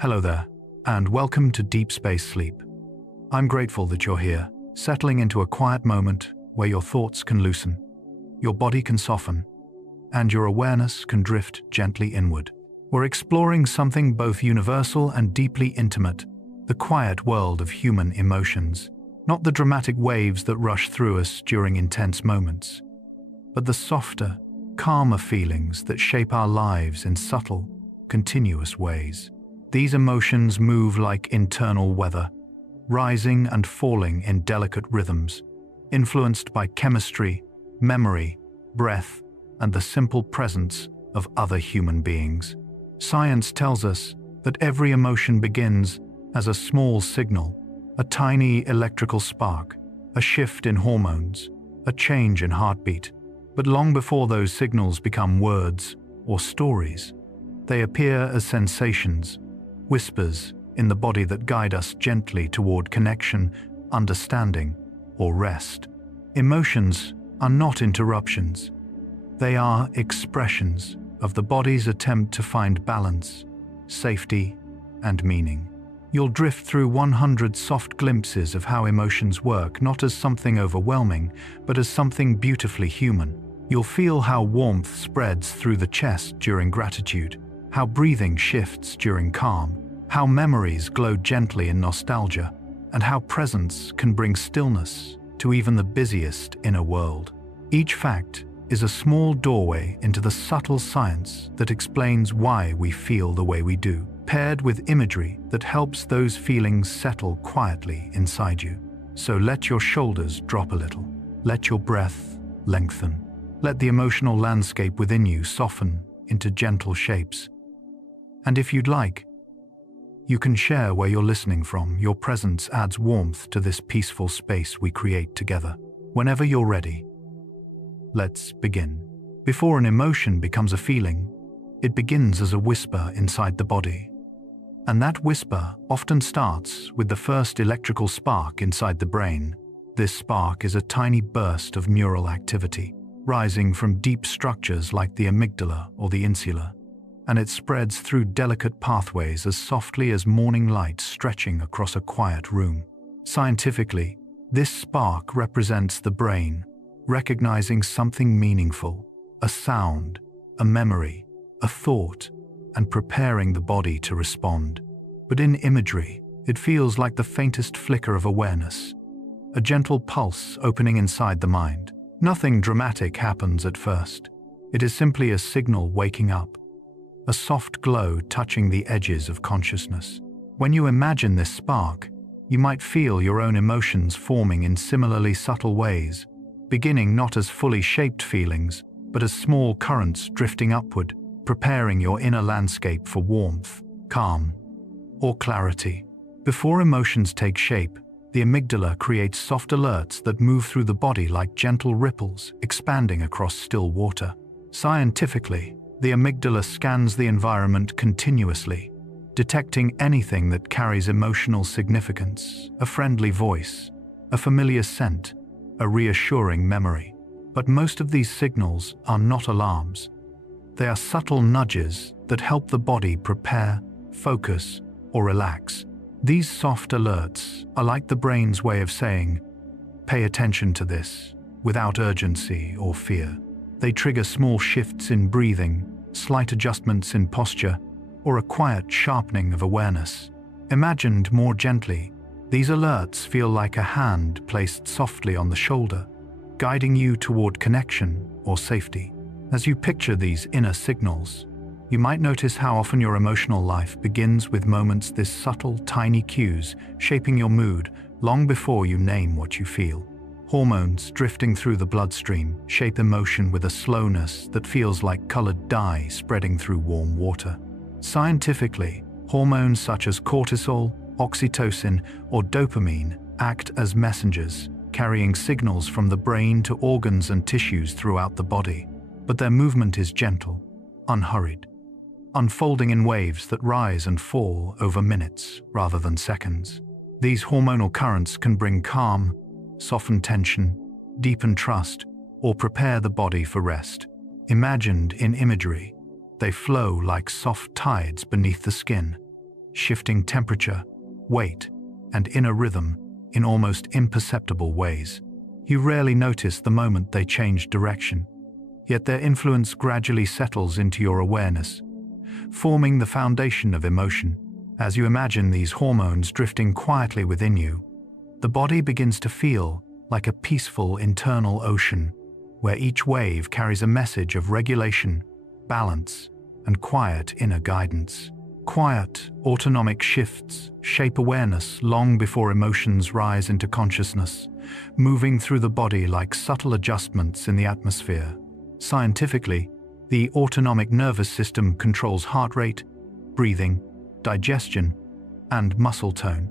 Hello there, and welcome to Deep Space Sleep. I'm grateful that you're here, settling into a quiet moment where your thoughts can loosen, your body can soften, and your awareness can drift gently inward. We're exploring something both universal and deeply intimate, the quiet world of human emotions, not the dramatic waves that rush through us during intense moments, but the softer, calmer feelings that shape our lives in subtle, continuous ways. These emotions move like internal weather, rising and falling in delicate rhythms, influenced by chemistry, memory, breath, and the simple presence of other human beings. Science tells us that every emotion begins as a small signal, a tiny electrical spark, a shift in hormones, a change in heartbeat. But long before those signals become words or stories, they appear as sensations, whispers in the body that guide us gently toward connection, understanding, or rest. Emotions are not interruptions. They are expressions of the body's attempt to find balance, safety, and meaning. You'll drift through 100 soft glimpses of how emotions work, not as something overwhelming, but as something beautifully human. You'll feel how warmth spreads through the chest during gratitude, how breathing shifts during calm, how memories glow gently in nostalgia, and how presence can bring stillness to even the busiest inner world. Each fact is a small doorway into the subtle science that explains why we feel the way we do, paired with imagery that helps those feelings settle quietly inside you. So let your shoulders drop a little, let your breath lengthen, let the emotional landscape within you soften into gentle shapes. And if you'd like, you can share where you're listening from. Your presence adds warmth to this peaceful space we create together. Whenever you're ready, let's begin. Before an emotion becomes a feeling, it begins as a whisper inside the body. And that whisper often starts with the first electrical spark inside the brain. This spark is a tiny burst of neural activity, rising from deep structures like the amygdala or the insula, and it spreads through delicate pathways as softly as morning light stretching across a quiet room. Scientifically, this spark represents the brain, recognizing something meaningful, a sound, a memory, a thought, and preparing the body to respond. But in imagery, it feels like the faintest flicker of awareness, a gentle pulse opening inside the mind. Nothing dramatic happens at first. It is simply a signal waking up, a soft glow touching the edges of consciousness. When you imagine this spark, you might feel your own emotions forming in similarly subtle ways, beginning not as fully shaped feelings, but as small currents drifting upward, preparing your inner landscape for warmth, calm, or clarity. Before emotions take shape, the amygdala creates soft alerts that move through the body like gentle ripples, expanding across still water. Scientifically, the amygdala scans the environment continuously, detecting anything that carries emotional significance, a friendly voice, a familiar scent, a reassuring memory. But most of these signals are not alarms. They are subtle nudges that help the body prepare, focus, or relax. These soft alerts are like the brain's way of saying, "Pay attention to this," without urgency or fear. They trigger small shifts in breathing, slight adjustments in posture, or a quiet sharpening of awareness. Imagined more gently, these alerts feel like a hand placed softly on the shoulder, guiding you toward connection or safety. As you picture these inner signals, you might notice how often your emotional life begins with moments, this subtle, tiny cues shaping your mood long before you name what you feel. Hormones drifting through the bloodstream shape emotion with a slowness that feels like colored dye spreading through warm water. Scientifically, hormones such as cortisol, oxytocin, or dopamine act as messengers, carrying signals from the brain to organs and tissues throughout the body. But their movement is gentle, unhurried, unfolding in waves that rise and fall over minutes rather than seconds. These hormonal currents can bring calm, soften tension, deepen trust, or prepare the body for rest. Imagined in imagery, they flow like soft tides beneath the skin, shifting temperature, weight, and inner rhythm in almost imperceptible ways. You rarely notice the moment they change direction, yet their influence gradually settles into your awareness, forming the foundation of emotion. As you imagine these hormones drifting quietly within you, the body begins to feel like a peaceful internal ocean, where each wave carries a message of regulation, balance, and quiet inner guidance. Quiet, autonomic shifts shape awareness long before emotions rise into consciousness, moving through the body like subtle adjustments in the atmosphere. Scientifically, the autonomic nervous system controls heart rate, breathing, digestion, and muscle tone,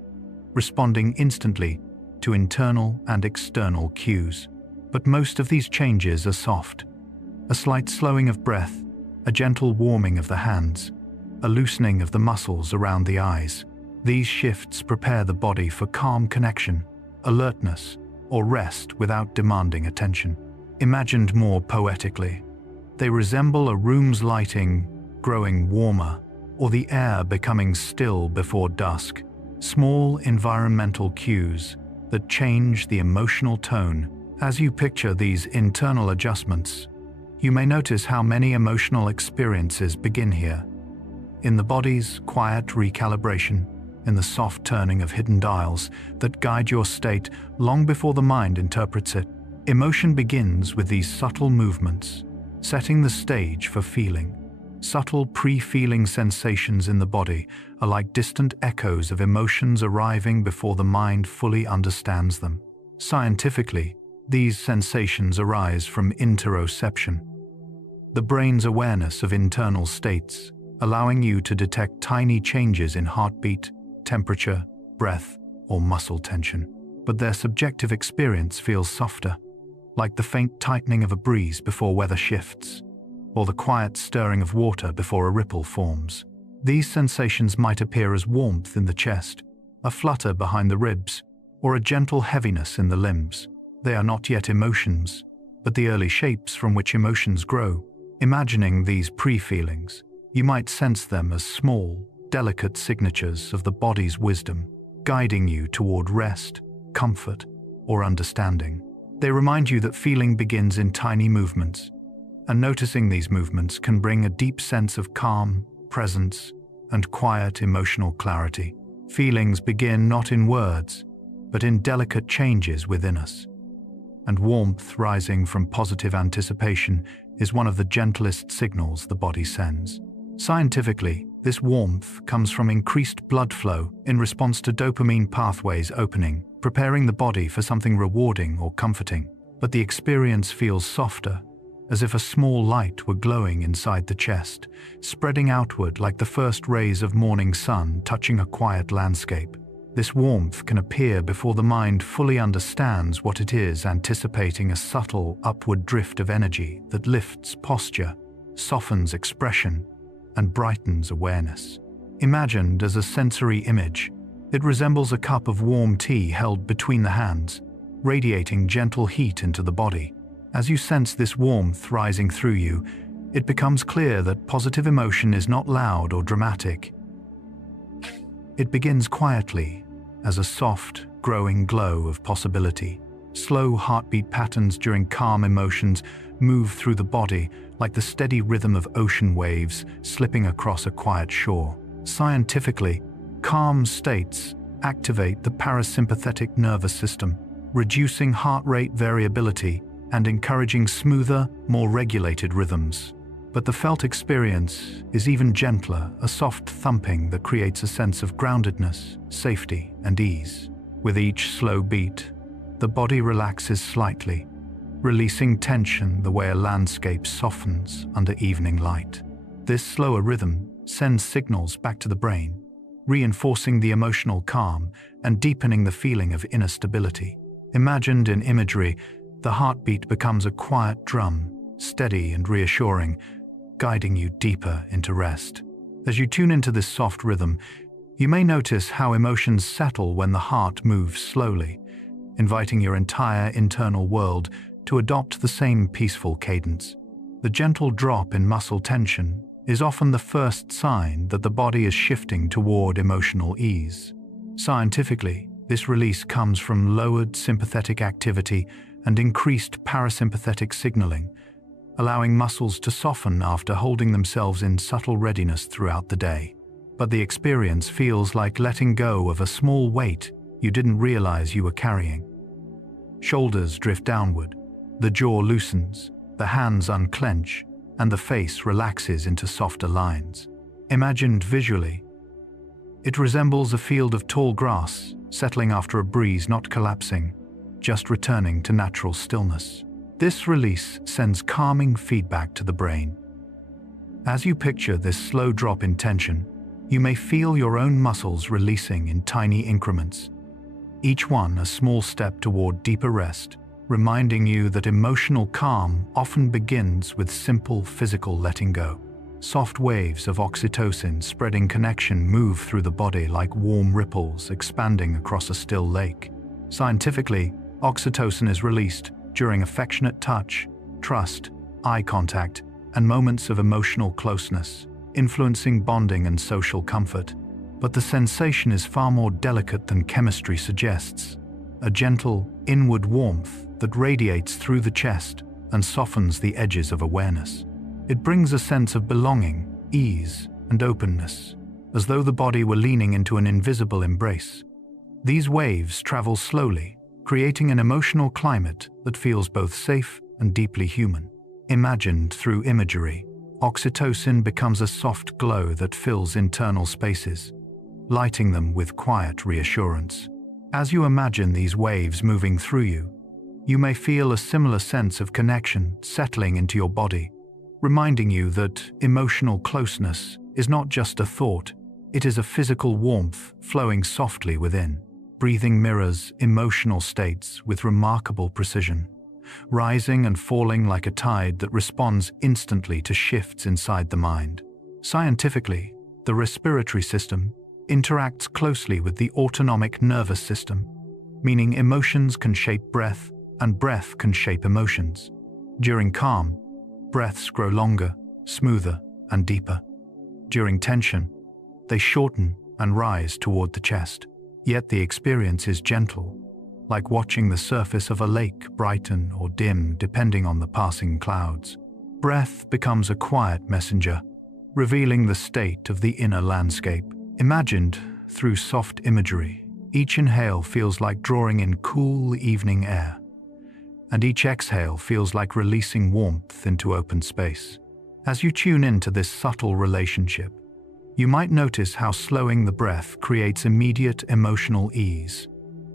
responding instantly to internal and external cues. But most of these changes are soft. A slight slowing of breath, a gentle warming of the hands, a loosening of the muscles around the eyes. These shifts prepare the body for calm connection, alertness, or rest without demanding attention. Imagined more poetically, they resemble a room's lighting growing warmer, or the air becoming still before dusk. Small environmental cues that change the emotional tone. As you picture these internal adjustments, you may notice how many emotional experiences begin here. In the body's quiet recalibration, in the soft turning of hidden dials that guide your state long before the mind interprets it. Emotion begins with these subtle movements, setting the stage for feeling. Subtle pre-feeling sensations in the body are like distant echoes of emotions arriving before the mind fully understands them. Scientifically, these sensations arise from interoception, the brain's awareness of internal states, allowing you to detect tiny changes in heartbeat, temperature, breath, or muscle tension. But their subjective experience feels softer, like the faint tightening of a breeze before weather shifts, or the quiet stirring of water before a ripple forms. These sensations might appear as warmth in the chest, a flutter behind the ribs, or a gentle heaviness in the limbs. They are not yet emotions, but the early shapes from which emotions grow. Imagining these pre-feelings, you might sense them as small, delicate signatures of the body's wisdom, guiding you toward rest, comfort, or understanding. They remind you that feeling begins in tiny movements, and noticing these movements can bring a deep sense of calm, presence, and quiet emotional clarity. Feelings begin not in words, but in delicate changes within us. And warmth rising from positive anticipation is one of the gentlest signals the body sends. Scientifically, this warmth comes from increased blood flow in response to dopamine pathways opening, preparing the body for something rewarding or comforting. But the experience feels softer, as if a small light were glowing inside the chest, spreading outward like the first rays of morning sun touching a quiet landscape. This warmth can appear before the mind fully understands what it is, anticipating a subtle upward drift of energy that lifts posture, softens expression, and brightens awareness. Imagined as a sensory image, it resembles a cup of warm tea held between the hands, radiating gentle heat into the body. As you sense this warmth rising through you, it becomes clear that positive emotion is not loud or dramatic. It begins quietly, as a soft, growing glow of possibility. Slow heartbeat patterns during calm emotions move through the body like the steady rhythm of ocean waves slipping across a quiet shore. Scientifically, calm states activate the parasympathetic nervous system, reducing heart rate variability and encouraging smoother, more regulated rhythms. But the felt experience is even gentler, a soft thumping that creates a sense of groundedness, safety, and ease. With each slow beat, the body relaxes slightly, releasing tension the way a landscape softens under evening light. This slower rhythm sends signals back to the brain, reinforcing the emotional calm and deepening the feeling of inner stability. Imagined in imagery, the heartbeat becomes a quiet drum, steady and reassuring, guiding you deeper into rest. As you tune into this soft rhythm, you may notice how emotions settle when the heart moves slowly, inviting your entire internal world to adopt the same peaceful cadence. The gentle drop in muscle tension is often the first sign that the body is shifting toward emotional ease. Scientifically, this release comes from lowered sympathetic activity and increased parasympathetic signaling, allowing muscles to soften after holding themselves in subtle readiness throughout the day. But the experience feels like letting go of a small weight you didn't realize you were carrying. Shoulders drift downward, the jaw loosens, the hands unclench, and the face relaxes into softer lines. Imagined visually, it resembles a field of tall grass settling after a breeze, not collapsing, just returning to natural stillness. This release sends calming feedback to the brain. As you picture this slow drop in tension, you may feel your own muscles releasing in tiny increments, each one a small step toward deeper rest, reminding you that emotional calm often begins with simple physical letting go. Soft waves of oxytocin spreading connection move through the body like warm ripples expanding across a still lake. Scientifically, oxytocin is released during affectionate touch, trust, eye contact, and moments of emotional closeness, influencing bonding and social comfort. But the sensation is far more delicate than chemistry suggests. A gentle, inward warmth that radiates through the chest and softens the edges of awareness. It brings a sense of belonging, ease, and openness, as though the body were leaning into an invisible embrace. These waves travel slowly, creating an emotional climate that feels both safe and deeply human. Imagined through imagery, oxytocin becomes a soft glow that fills internal spaces, lighting them with quiet reassurance. As you imagine these waves moving through you, you may feel a similar sense of connection settling into your body, reminding you that emotional closeness is not just a thought, it is a physical warmth flowing softly within. Breathing mirrors emotional states with remarkable precision, rising and falling like a tide that responds instantly to shifts inside the mind. Scientifically, the respiratory system interacts closely with the autonomic nervous system, meaning emotions can shape breath and breath can shape emotions. During calm, breaths grow longer, smoother, and deeper. During tension, they shorten and rise toward the chest. Yet the experience is gentle, like watching the surface of a lake brighten or dim depending on the passing clouds. Breath becomes a quiet messenger, revealing the state of the inner landscape. Imagined through soft imagery, each inhale feels like drawing in cool evening air, and each exhale feels like releasing warmth into open space. As you tune into this subtle relationship, you might notice how slowing the breath creates immediate emotional ease,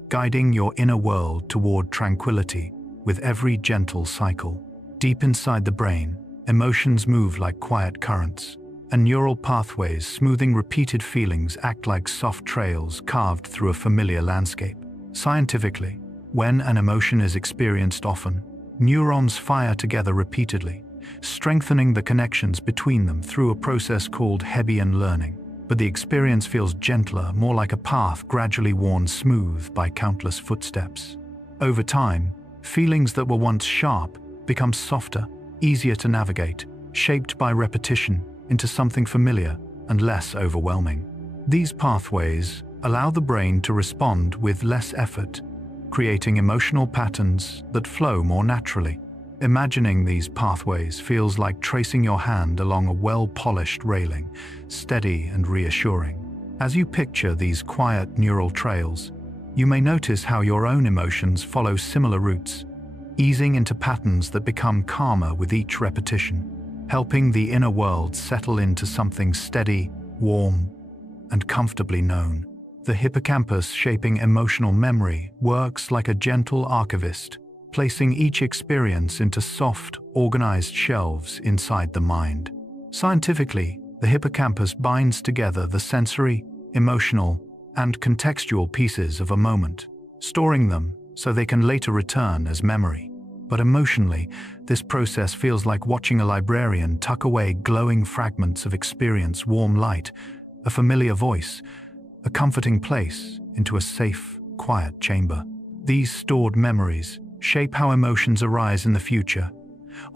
guiding your inner world toward tranquility with every gentle cycle. Deep inside the brain, emotions move like quiet currents, and neural pathways smoothing repeated feelings act like soft trails carved through a familiar landscape. Scientifically, when an emotion is experienced often, neurons fire together repeatedly, strengthening the connections between them through a process called Hebbian learning. But the experience feels gentler, more like a path gradually worn smooth by countless footsteps. Over time, feelings that were once sharp become softer, easier to navigate, shaped by repetition into something familiar and less overwhelming. These pathways allow the brain to respond with less effort, creating emotional patterns that flow more naturally. Imagining these pathways feels like tracing your hand along a well-polished railing, steady and reassuring. As you picture these quiet neural trails, you may notice how your own emotions follow similar routes, easing into patterns that become calmer with each repetition, helping the inner world settle into something steady, warm, and comfortably known. The hippocampus, shaping emotional memory, works like a gentle archivist, placing each experience into soft, organized shelves inside the mind. Scientifically, the hippocampus binds together the sensory, emotional, and contextual pieces of a moment, storing them so they can later return as memory. But emotionally, this process feels like watching a librarian tuck away glowing fragments of experience, warm light, a familiar voice, a comforting place into a safe, quiet chamber. These stored memories shape how emotions arise in the future,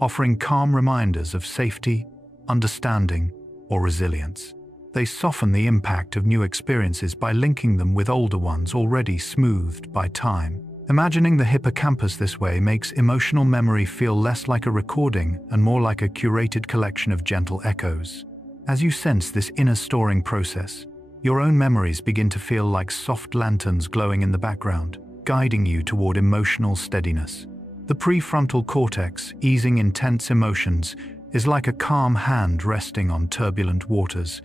offering calm reminders of safety, understanding, or resilience. They soften the impact of new experiences by linking them with older ones already smoothed by time. Imagining the hippocampus this way makes emotional memory feel less like a recording and more like a curated collection of gentle echoes. As you sense this inner storing process, your own memories begin to feel like soft lanterns glowing in the background, guiding you toward emotional steadiness. The prefrontal cortex, easing intense emotions, is like a calm hand resting on turbulent waters,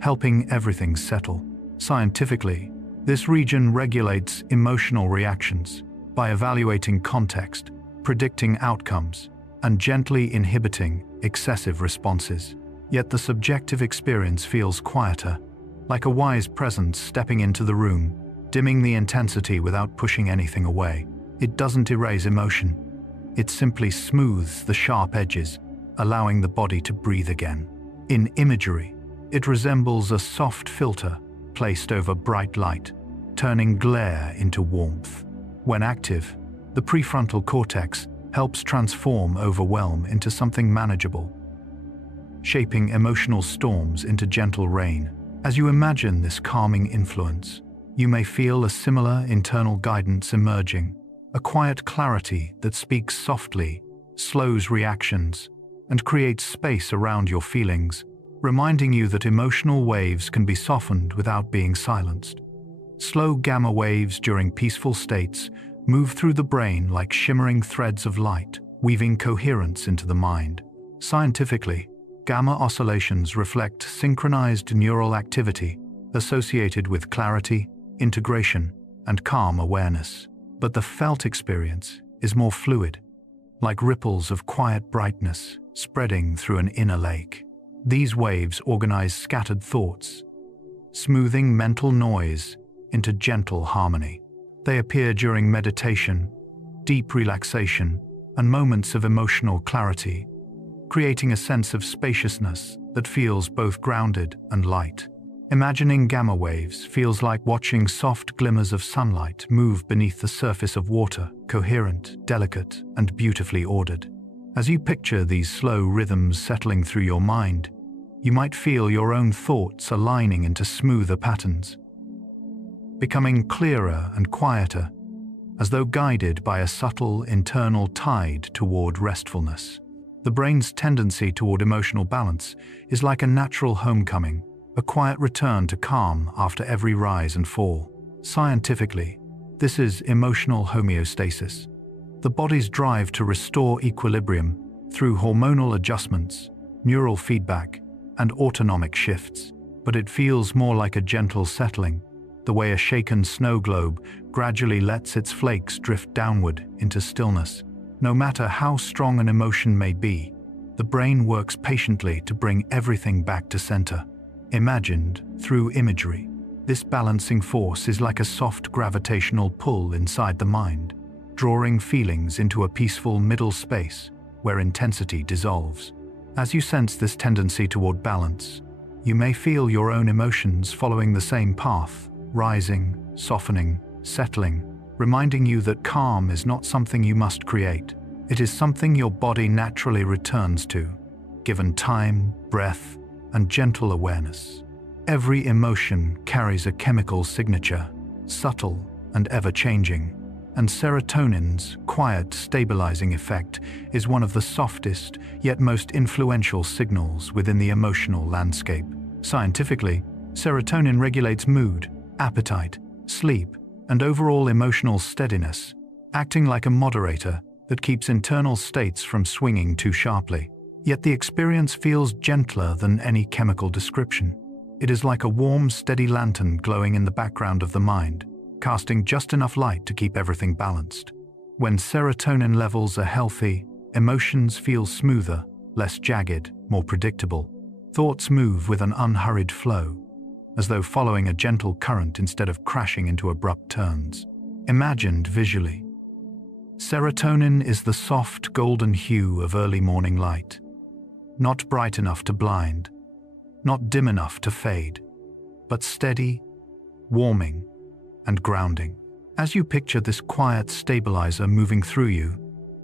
helping everything settle. Scientifically, this region regulates emotional reactions by evaluating context, predicting outcomes, and gently inhibiting excessive responses. Yet the subjective experience feels quieter, like a wise presence stepping into the room, dimming the intensity without pushing anything away. It doesn't erase emotion. It simply smooths the sharp edges, allowing the body to breathe again. In imagery, it resembles a soft filter placed over bright light, turning glare into warmth. When active, the prefrontal cortex helps transform overwhelm into something manageable, shaping emotional storms into gentle rain. As you imagine this calming influence, you may feel a similar internal guidance emerging, a quiet clarity that speaks softly, slows reactions, and creates space around your feelings, reminding you that emotional waves can be softened without being silenced. Slow gamma waves during peaceful states move through the brain like shimmering threads of light, weaving coherence into the mind. Scientifically, gamma oscillations reflect synchronized neural activity associated with clarity, integration, and calm awareness. But the felt experience is more fluid, like ripples of quiet brightness spreading through an inner lake. These waves organize scattered thoughts, smoothing mental noise into gentle harmony. They appear during meditation, deep relaxation, and moments of emotional clarity, creating a sense of spaciousness that feels both grounded and light. Imagining gamma waves feels like watching soft glimmers of sunlight move beneath the surface of water, coherent, delicate, and beautifully ordered. As you picture these slow rhythms settling through your mind, you might feel your own thoughts aligning into smoother patterns, becoming clearer and quieter, as though guided by a subtle internal tide toward restfulness. The brain's tendency toward emotional balance is like a natural homecoming, a quiet return to calm after every rise and fall. Scientifically, this is emotional homeostasis, the body's drive to restore equilibrium through hormonal adjustments, neural feedback, and autonomic shifts. But it feels more like a gentle settling, the way a shaken snow globe gradually lets its flakes drift downward into stillness. No matter how strong an emotion may be, the brain works patiently to bring everything back to center. Imagined through imagery, this balancing force is like a soft gravitational pull inside the mind, drawing feelings into a peaceful middle space where intensity dissolves. As you sense this tendency toward balance, you may feel your own emotions following the same path, rising, softening, settling, reminding you that calm is not something you must create. It is something your body naturally returns to, given time, breath, and gentle awareness. Every emotion carries a chemical signature, subtle and ever-changing, and serotonin's quiet, stabilizing effect is one of the softest yet most influential signals within the emotional landscape. Scientifically, serotonin regulates mood, appetite, sleep, and overall emotional steadiness, acting like a moderator that keeps internal states from swinging too sharply. Yet the experience feels gentler than any chemical description. It is like a warm, steady lantern glowing in the background of the mind, casting just enough light to keep everything balanced. When serotonin levels are healthy, emotions feel smoother, less jagged, more predictable. Thoughts move with an unhurried flow, as though following a gentle current instead of crashing into abrupt turns. Imagined visually, serotonin is the soft golden hue of early morning light, not bright enough to blind, not dim enough to fade, but steady, warming, and grounding. As you picture this quiet stabilizer moving through you,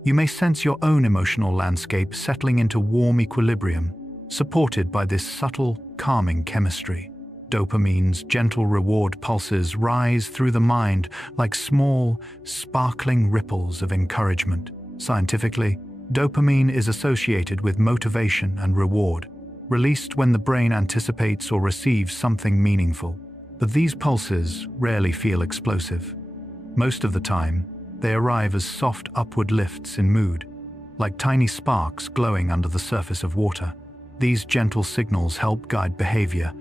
you may sense your own emotional landscape settling into warm equilibrium, supported by this subtle, calming chemistry. Dopamine's gentle reward pulses rise through the mind like small, sparkling ripples of encouragement. Scientifically, dopamine is associated with motivation and reward, released when the brain anticipates or receives something meaningful. But these pulses rarely feel explosive. Most of the time, they arrive as soft upward lifts in mood, like tiny sparks glowing under the surface of water. These gentle signals help guide behavior,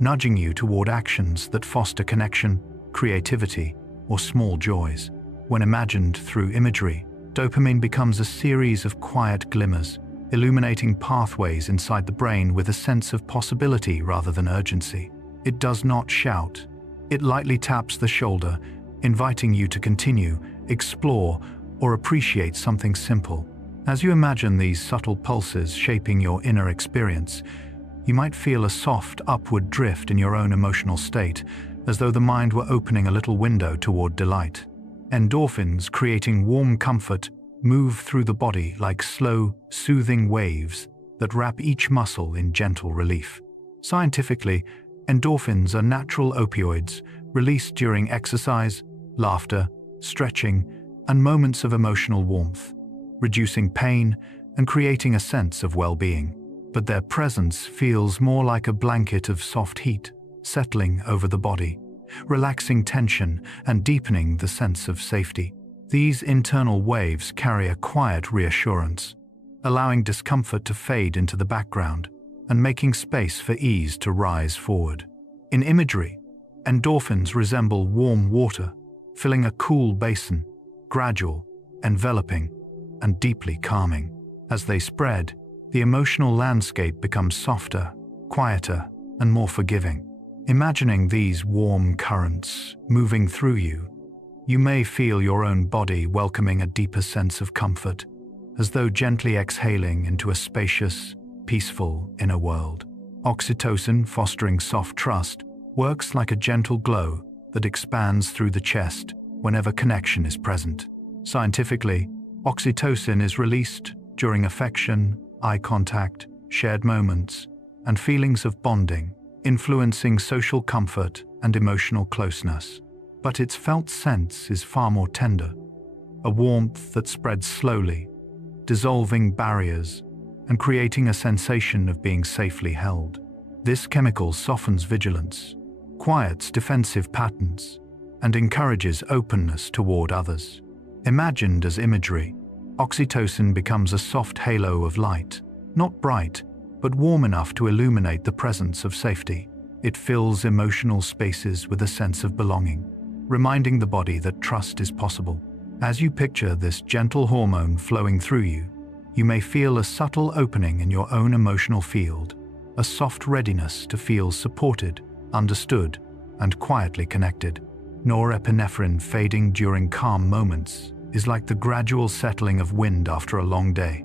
nudging you toward actions that foster connection, creativity, or small joys. When imagined through imagery, dopamine becomes a series of quiet glimmers, illuminating pathways inside the brain with a sense of possibility rather than urgency. It does not shout. It lightly taps the shoulder, inviting you to continue, explore, or appreciate something simple. As you imagine these subtle pulses shaping your inner experience, you might feel a soft upward drift in your own emotional state, as though the mind were opening a little window toward delight. Endorphins, creating warm comfort, move through the body like slow, soothing waves that wrap each muscle in gentle relief. Scientifically, endorphins are natural opioids released during exercise, laughter, stretching, and moments of emotional warmth, reducing pain and creating a sense of well-being. But their presence feels more like a blanket of soft heat, settling over the body, relaxing tension and deepening the sense of safety. These internal waves carry a quiet reassurance, allowing discomfort to fade into the background and making space for ease to rise forward. In imagery, endorphins resemble warm water, filling a cool basin, gradual, enveloping, and deeply calming. As they spread, the emotional landscape becomes softer, quieter, and more forgiving. Imagining these warm currents moving through you, you may feel your own body welcoming a deeper sense of comfort, as though gently exhaling into a spacious, peaceful inner world. Oxytocin, fostering soft trust, works like a gentle glow that expands through the chest whenever connection is present. Scientifically, oxytocin is released during affection, eye contact, shared moments, and feelings of bonding, influencing social comfort and emotional closeness. But its felt sense is far more tender, a warmth that spreads slowly, dissolving barriers and creating a sensation of being safely held. This chemical softens vigilance, quiets defensive patterns, and encourages openness toward others. Imagined as imagery, oxytocin becomes a soft halo of light, not bright, but warm enough to illuminate the presence of safety. It fills emotional spaces with a sense of belonging, reminding the body that trust is possible. As you picture this gentle hormone flowing through you, you may feel a subtle opening in your own emotional field, a soft readiness to feel supported, understood, and quietly connected. Norepinephrine fading during calm moments is like the gradual settling of wind after a long day,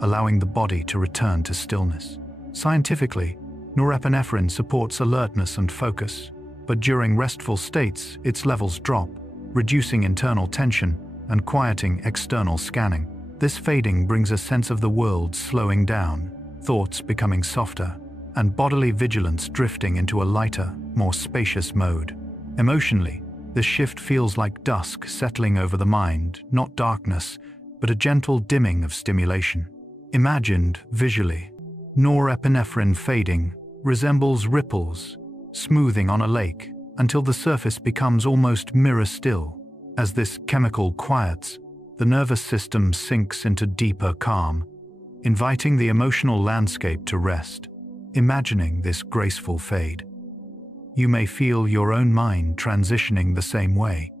allowing the body to return to stillness. Scientifically, norepinephrine supports alertness and focus, but during restful states, its levels drop, reducing internal tension and quieting external scanning. This fading brings a sense of the world slowing down, thoughts becoming softer, and bodily vigilance drifting into a lighter, more spacious mode. Emotionally, this shift feels like dusk settling over the mind, not darkness, but a gentle dimming of stimulation. Imagined visually, norepinephrine fading resembles ripples, smoothing on a lake until the surface becomes almost mirror still. As this chemical quiets, the nervous system sinks into deeper calm, inviting the emotional landscape to rest. Imagining this graceful fade, you may feel your own mind transitioning the same way,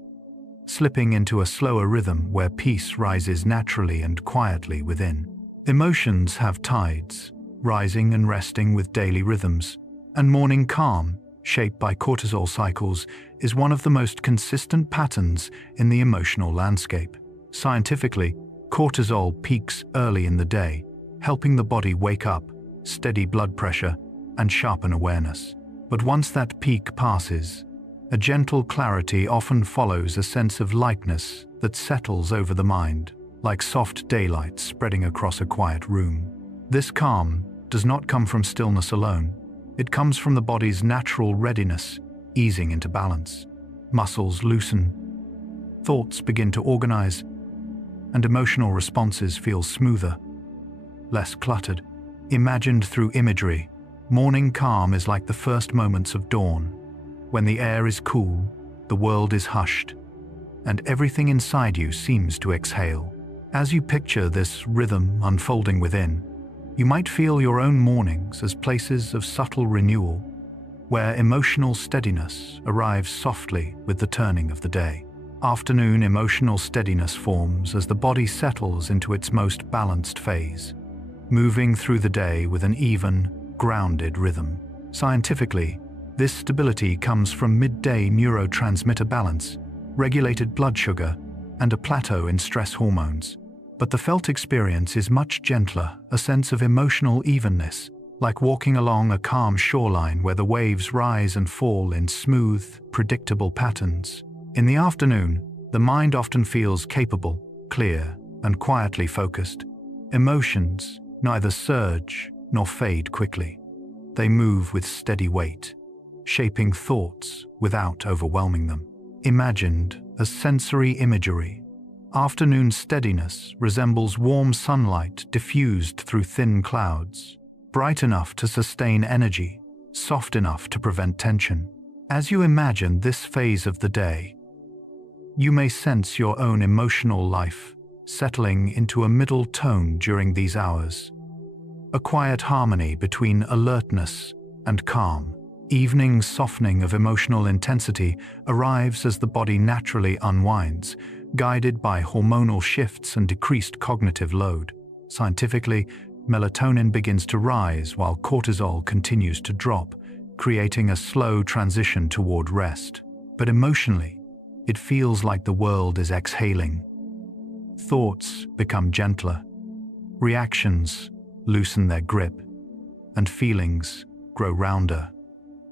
slipping into a slower rhythm where peace rises naturally and quietly within. Emotions have tides, rising and resting with daily rhythms, and morning calm, shaped by cortisol cycles, is one of the most consistent patterns in the emotional landscape. Scientifically, cortisol peaks early in the day, helping the body wake up, steady blood pressure, and sharpen awareness. But once that peak passes, a gentle clarity often follows, a sense of lightness that settles over the mind, like soft daylight spreading across a quiet room. This calm does not come from stillness alone. It comes from the body's natural readiness, easing into balance. Muscles loosen, thoughts begin to organize, and emotional responses feel smoother, less cluttered. Imagined through imagery, morning calm is like the first moments of dawn, when the air is cool, the world is hushed, and everything inside you seems to exhale. As you picture this rhythm unfolding within, you might feel your own mornings as places of subtle renewal, where emotional steadiness arrives softly with the turning of the day. Afternoon emotional steadiness forms as the body settles into its most balanced phase, moving through the day with an even, grounded rhythm. Scientifically, this stability comes from midday neurotransmitter balance, regulated blood sugar, and a plateau in stress hormones. But the felt experience is much gentler, a sense of emotional evenness, like walking along a calm shoreline where the waves rise and fall in smooth, predictable patterns. In the afternoon, the mind often feels capable, clear, and quietly focused. Emotions neither surge nor fade quickly. They move with steady weight, shaping thoughts without overwhelming them. Imagined as sensory imagery, afternoon steadiness resembles warm sunlight diffused through thin clouds, bright enough to sustain energy, soft enough to prevent tension. As you imagine this phase of the day, you may sense your own emotional life settling into a middle tone during these hours, a quiet harmony between alertness and calm. Evening softening of emotional intensity arrives as the body naturally unwinds, guided by hormonal shifts and decreased cognitive load. Scientifically, melatonin begins to rise while cortisol continues to drop, creating a slow transition toward rest. But emotionally, it feels like the world is exhaling. Thoughts become gentler, reactions loosen their grip, and feelings grow rounder,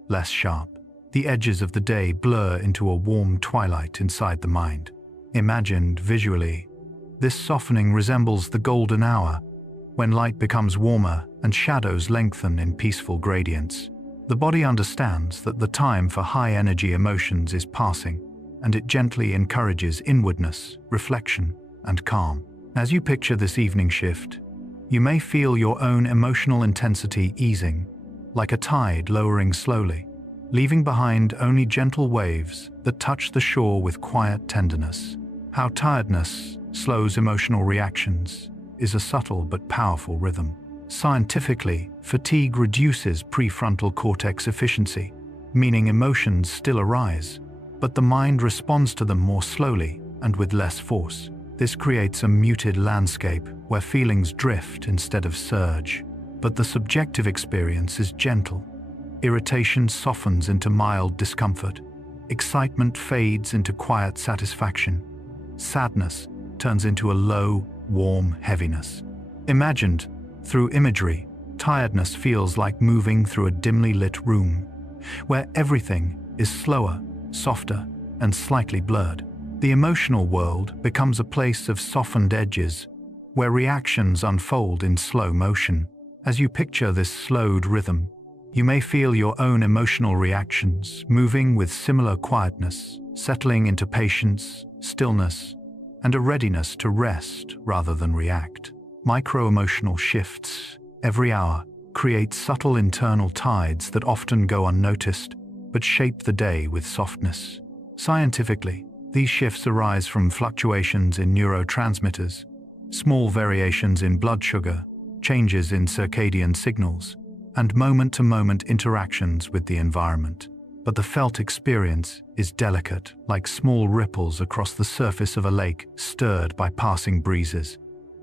less sharp. The edges of the day blur into a warm twilight inside the mind. Imagined visually, this softening resembles the golden hour, when light becomes warmer and shadows lengthen in peaceful gradients. The body understands that the time for high-energy emotions is passing, and it gently encourages inwardness, reflection, and calm. As you picture this evening shift, you may feel your own emotional intensity easing, like a tide lowering slowly, leaving behind only gentle waves that touch the shore with quiet tenderness. How tiredness slows emotional reactions is a subtle but powerful rhythm. Scientifically, fatigue reduces prefrontal cortex efficiency, meaning emotions still arise, but the mind responds to them more slowly and with less force. This creates a muted landscape where feelings drift instead of surge, but the subjective experience is gentle. Irritation softens into mild discomfort. Excitement fades into quiet satisfaction. Sadness turns into a low, warm heaviness. Imagined through imagery, tiredness feels like moving through a dimly lit room, where everything is slower, softer, and slightly blurred. The emotional world becomes a place of softened edges, where reactions unfold in slow motion. As you picture this slowed rhythm, you may feel your own emotional reactions moving with similar quietness, settling into patience, stillness, and a readiness to rest rather than react. Micro-emotional shifts every hour create subtle internal tides that often go unnoticed, but shape the day with softness. Scientifically, these shifts arise from fluctuations in neurotransmitters, small variations in blood sugar, changes in circadian signals, and moment-to-moment interactions with the environment. But the felt experience is delicate, like small ripples across the surface of a lake stirred by passing breezes.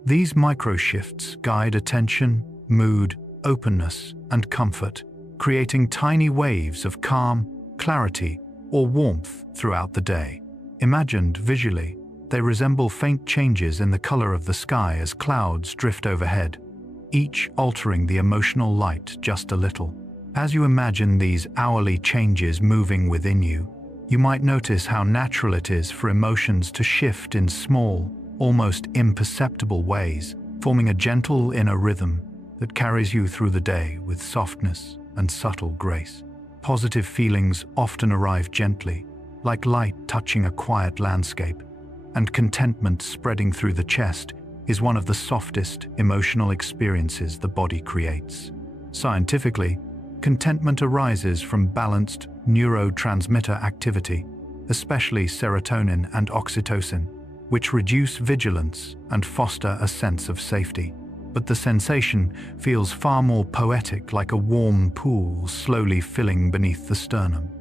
These micro-shifts guide attention, mood, openness, and comfort, creating tiny waves of calm, clarity, or warmth throughout the day. Imagined visually, they resemble faint changes in the color of the sky as clouds drift overhead, each altering the emotional light just a little. As you imagine these hourly changes moving within you, you might notice how natural it is for emotions to shift in small, almost imperceptible ways, forming a gentle inner rhythm that carries you through the day with softness and subtle grace. Positive feelings often arrive gently, like light touching a quiet landscape, and contentment spreading through the chest is one of the softest emotional experiences the body creates. Scientifically, contentment arises from balanced neurotransmitter activity, especially serotonin and oxytocin, which reduce vigilance and foster a sense of safety. But the sensation feels far more poetic, like a warm pool slowly filling beneath the sternum.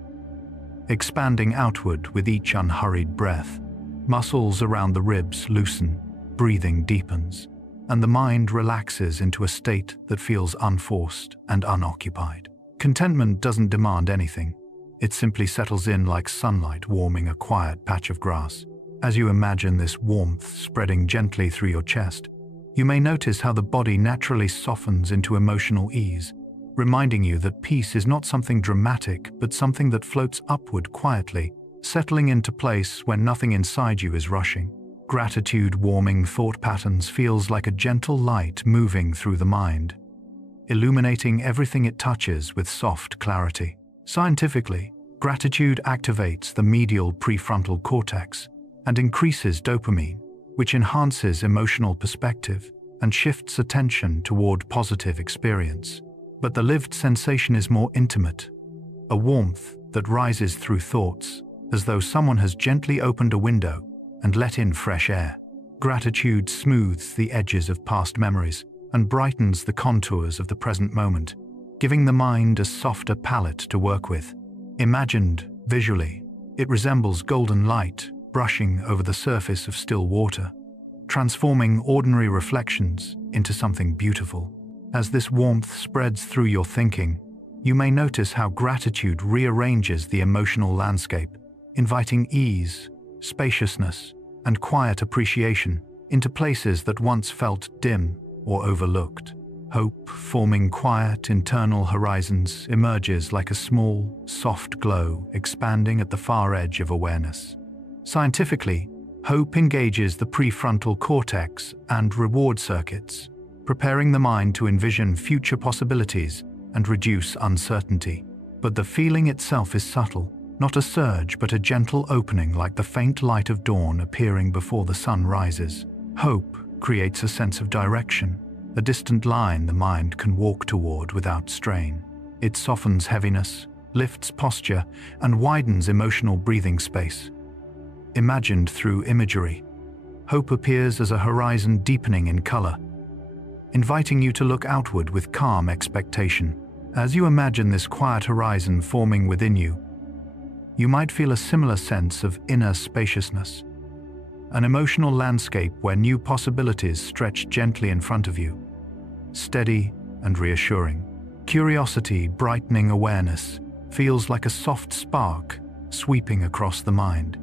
Expanding outward with each unhurried breath, muscles around the ribs loosen, breathing deepens, and the mind relaxes into a state that feels unforced and unoccupied. Contentment doesn't demand anything. It simply settles in like sunlight warming a quiet patch of grass. As you imagine this warmth spreading gently through your chest, you may notice how the body naturally softens into emotional ease, reminding you that peace is not something dramatic, but something that floats upward quietly, settling into place when nothing inside you is rushing. Gratitude warming thought patterns feels like a gentle light moving through the mind, illuminating everything it touches with soft clarity. Scientifically, gratitude activates the medial prefrontal cortex and increases dopamine, which enhances emotional perspective and shifts attention toward positive experience. But the lived sensation is more intimate, a warmth that rises through thoughts, as though someone has gently opened a window and let in fresh air. Gratitude smooths the edges of past memories and brightens the contours of the present moment, giving the mind a softer palette to work with. Imagined visually, it resembles golden light brushing over the surface of still water, transforming ordinary reflections into something beautiful. As this warmth spreads through your thinking, you may notice how gratitude rearranges the emotional landscape, inviting ease, spaciousness, and quiet appreciation into places that once felt dim or overlooked. Hope, forming quiet internal horizons, emerges like a small, soft glow expanding at the far edge of awareness. Scientifically, hope engages the prefrontal cortex and reward circuits, preparing the mind to envision future possibilities and reduce uncertainty. But the feeling itself is subtle, not a surge but a gentle opening, like the faint light of dawn appearing before the sun rises. Hope creates a sense of direction, a distant line the mind can walk toward without strain. It softens heaviness, lifts posture, and widens emotional breathing space. Imagined through imagery, hope appears as a horizon deepening in color, inviting you to look outward with calm expectation. As you imagine this quiet horizon forming within you, you might feel a similar sense of inner spaciousness, an emotional landscape where new possibilities stretch gently in front of you, steady and reassuring. Curiosity brightening awareness feels like a soft spark sweeping across the mind,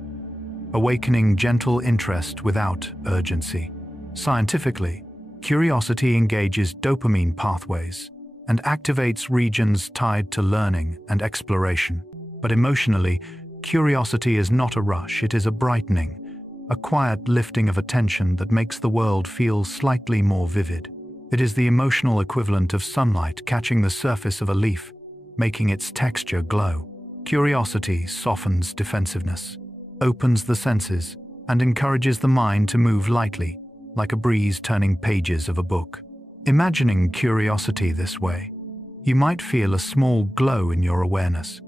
awakening gentle interest without urgency. Scientifically, curiosity engages dopamine pathways and activates regions tied to learning and exploration. But emotionally, curiosity is not a rush, it is a brightening, a quiet lifting of attention that makes the world feel slightly more vivid. It is the emotional equivalent of sunlight catching the surface of a leaf, making its texture glow. Curiosity softens defensiveness, opens the senses, and encourages the mind to move lightly, like a breeze turning pages of a book. Imagining curiosity this way, you might feel a small glow in your awareness,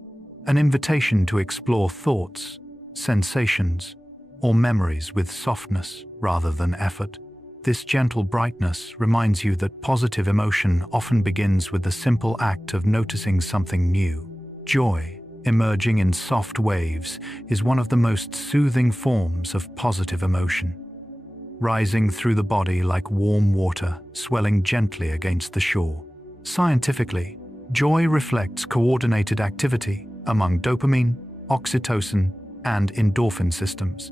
an invitation to explore thoughts, sensations, or memories with softness rather than effort. This gentle brightness reminds you that positive emotion often begins with the simple act of noticing something new. Joy, emerging in soft waves, is one of the most soothing forms of positive emotion, rising through the body like warm water swelling gently against the shore. Scientifically, joy reflects coordinated activity among dopamine, oxytocin, and endorphin systems,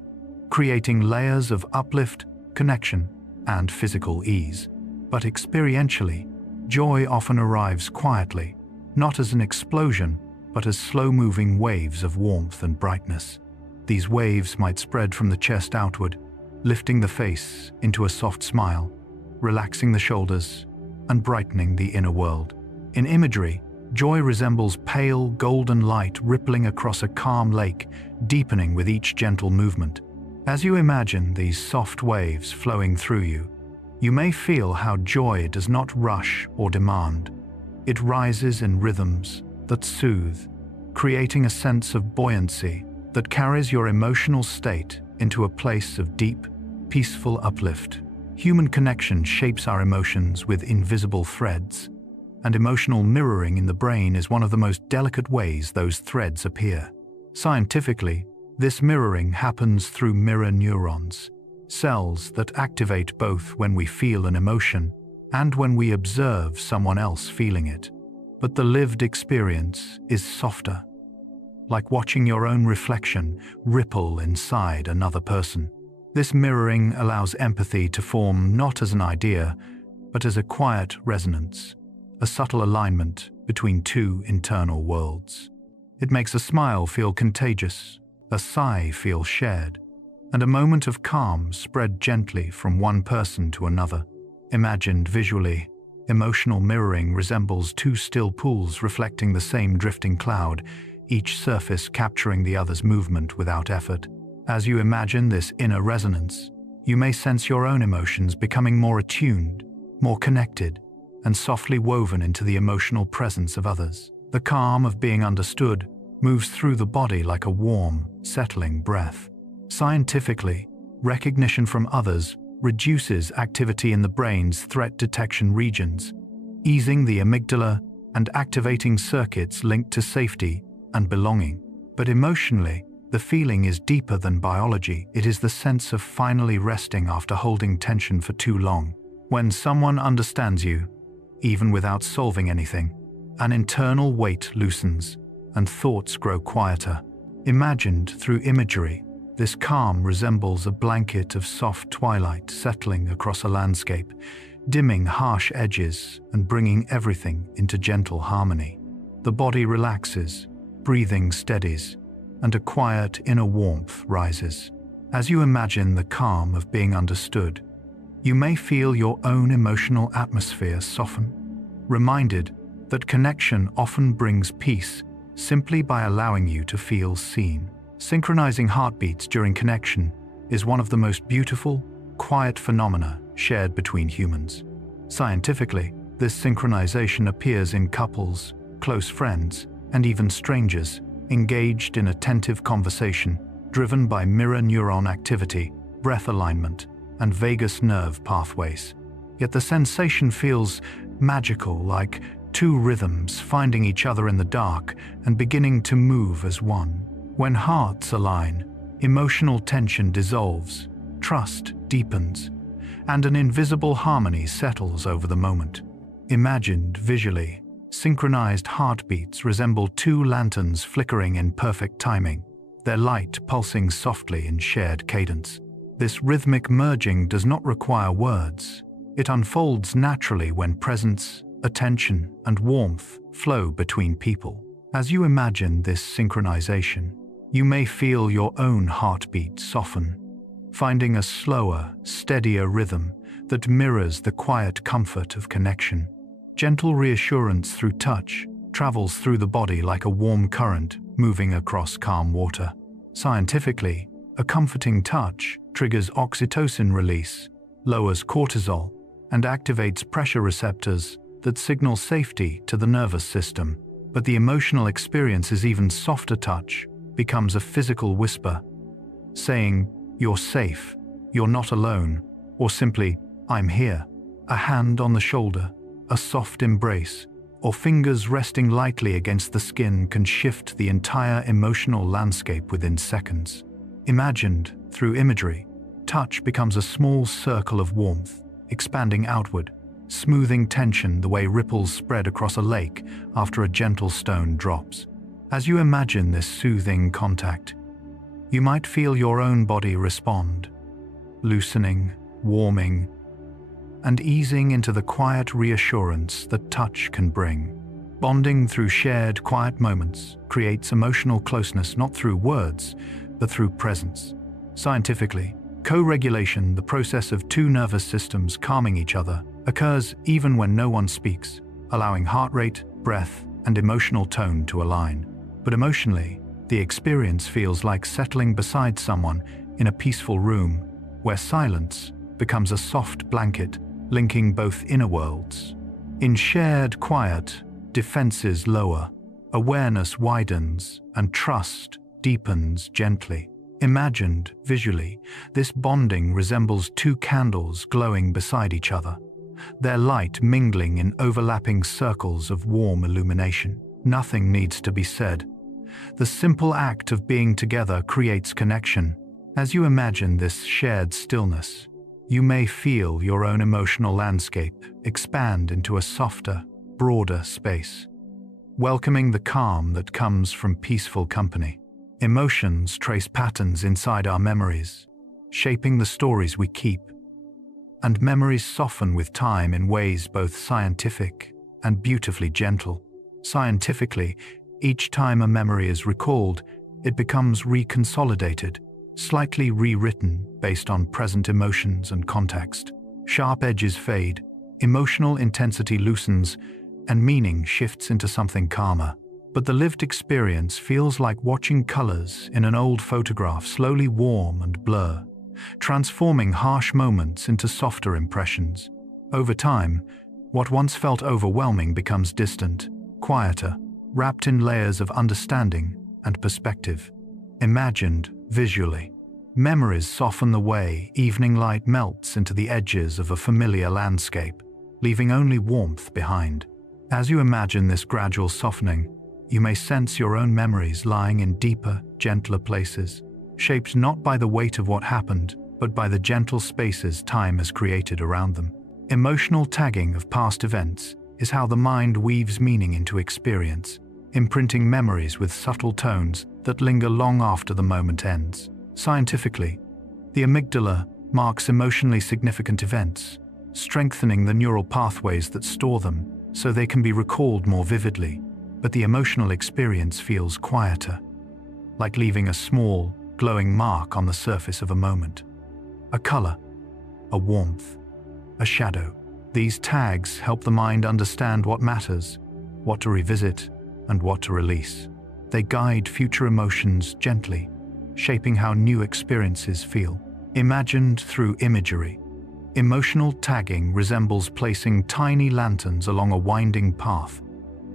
creating layers of uplift, connection, and physical ease. But experientially, joy often arrives quietly, not as an explosion, but as slow-moving waves of warmth and brightness. These waves might spread from the chest outward, lifting the face into a soft smile, relaxing the shoulders, and brightening the inner world. In imagery, joy resembles pale golden light rippling across a calm lake, deepening with each gentle movement. As you imagine these soft waves flowing through you, you may feel how joy does not rush or demand. It rises in rhythms that soothe, creating a sense of buoyancy that carries your emotional state into a place of deep, peaceful uplift. Human connection shapes our emotions with invisible threads, and emotional mirroring in the brain is one of the most delicate ways those threads appear. Scientifically, this mirroring happens through mirror neurons, cells that activate both when we feel an emotion and when we observe someone else feeling it. But the lived experience is softer, like watching your own reflection ripple inside another person. This mirroring allows empathy to form not as an idea, but as a quiet resonance, a subtle alignment between two internal worlds. It makes a smile feel contagious, a sigh feel shared, and a moment of calm spread gently from one person to another. Imagined visually, emotional mirroring resembles two still pools reflecting the same drifting cloud, each surface capturing the other's movement without effort. As you imagine this inner resonance, you may sense your own emotions becoming more attuned, more connected, and softly woven into the emotional presence of others. The calm of being understood moves through the body like a warm, settling breath. Scientifically, recognition from others reduces activity in the brain's threat detection regions, easing the amygdala and activating circuits linked to safety and belonging. But emotionally, the feeling is deeper than biology. It is the sense of finally resting after holding tension for too long. When someone understands you, even without solving anything, an internal weight loosens and thoughts grow quieter. Imagined through imagery, this calm resembles a blanket of soft twilight settling across a landscape, dimming harsh edges and bringing everything into gentle harmony. The body relaxes, breathing steadies, and a quiet inner warmth rises. As you imagine the calm of being understood, you may feel your own emotional atmosphere soften, reminded that connection often brings peace simply by allowing you to feel seen. Synchronizing heartbeats during connection is one of the most beautiful, quiet phenomena shared between humans. Scientifically, this synchronization appears in couples, close friends, and even strangers engaged in attentive conversation, driven by mirror neuron activity, breath alignment, and vagus nerve pathways. Yet the sensation feels magical, like two rhythms finding each other in the dark and beginning to move as one. When hearts align, emotional tension dissolves, trust deepens, and an invisible harmony settles over the moment. Imagined visually, synchronized heartbeats resemble two lanterns flickering in perfect timing, their light pulsing softly in shared cadence. This rhythmic merging does not require words. It unfolds naturally when presence, attention, and warmth flow between people. As you imagine this synchronization, you may feel your own heartbeat soften, finding a slower, steadier rhythm that mirrors the quiet comfort of connection. Gentle reassurance through touch travels through the body like a warm current moving across calm water. Scientifically, a comforting touch triggers oxytocin release, lowers cortisol, and activates pressure receptors that signal safety to the nervous system. But the emotional experience is even softer. Touch becomes a physical whisper, saying, "You're safe, you're not alone," or simply, "I'm here." A hand on the shoulder, a soft embrace, or fingers resting lightly against the skin can shift the entire emotional landscape within seconds. Imagined through imagery, touch becomes a small circle of warmth, expanding outward, smoothing tension the way ripples spread across a lake after a gentle stone drops. As you imagine this soothing contact, you might feel your own body respond, loosening, warming, and easing into the quiet reassurance that touch can bring. Bonding through shared quiet moments creates emotional closeness not through words, but through presence. Scientifically, co-regulation, the process of two nervous systems calming each other, occurs even when no one speaks, allowing heart rate, breath, and emotional tone to align. But emotionally, the experience feels like settling beside someone in a peaceful room, where silence becomes a soft blanket linking both inner worlds. In shared quiet, defenses lower, awareness widens, and trust deepens gently. Imagined visually, this bonding resembles two candles glowing beside each other, their light mingling in overlapping circles of warm illumination. Nothing needs to be said. The simple act of being together creates connection. As you imagine this shared stillness, you may feel your own emotional landscape expand into a softer, broader space, welcoming the calm that comes from peaceful company. Emotions trace patterns inside our memories, shaping the stories we keep. And memories soften with time in ways both scientific and beautifully gentle. Scientifically, each time a memory is recalled, it becomes reconsolidated, slightly rewritten based on present emotions and context. Sharp edges fade, emotional intensity loosens, and meaning shifts into something calmer. But the lived experience feels like watching colors in an old photograph slowly warm and blur, transforming harsh moments into softer impressions. Over time, what once felt overwhelming becomes distant, quieter, wrapped in layers of understanding and perspective. Imagined visually, memories soften the way evening light melts into the edges of a familiar landscape, leaving only warmth behind. As you imagine this gradual softening, you may sense your own memories lying in deeper, gentler places, shaped not by the weight of what happened, but by the gentle spaces time has created around them. Emotional tagging of past events is how the mind weaves meaning into experience, imprinting memories with subtle tones that linger long after the moment ends. Scientifically, the amygdala marks emotionally significant events, strengthening the neural pathways that store them so they can be recalled more vividly. But the emotional experience feels quieter, like leaving a small, glowing mark on the surface of a moment. A color, a warmth, a shadow. These tags help the mind understand what matters, what to revisit, and what to release. They guide future emotions gently, shaping how new experiences feel. Imagined through imagery, emotional tagging resembles placing tiny lanterns along a winding path,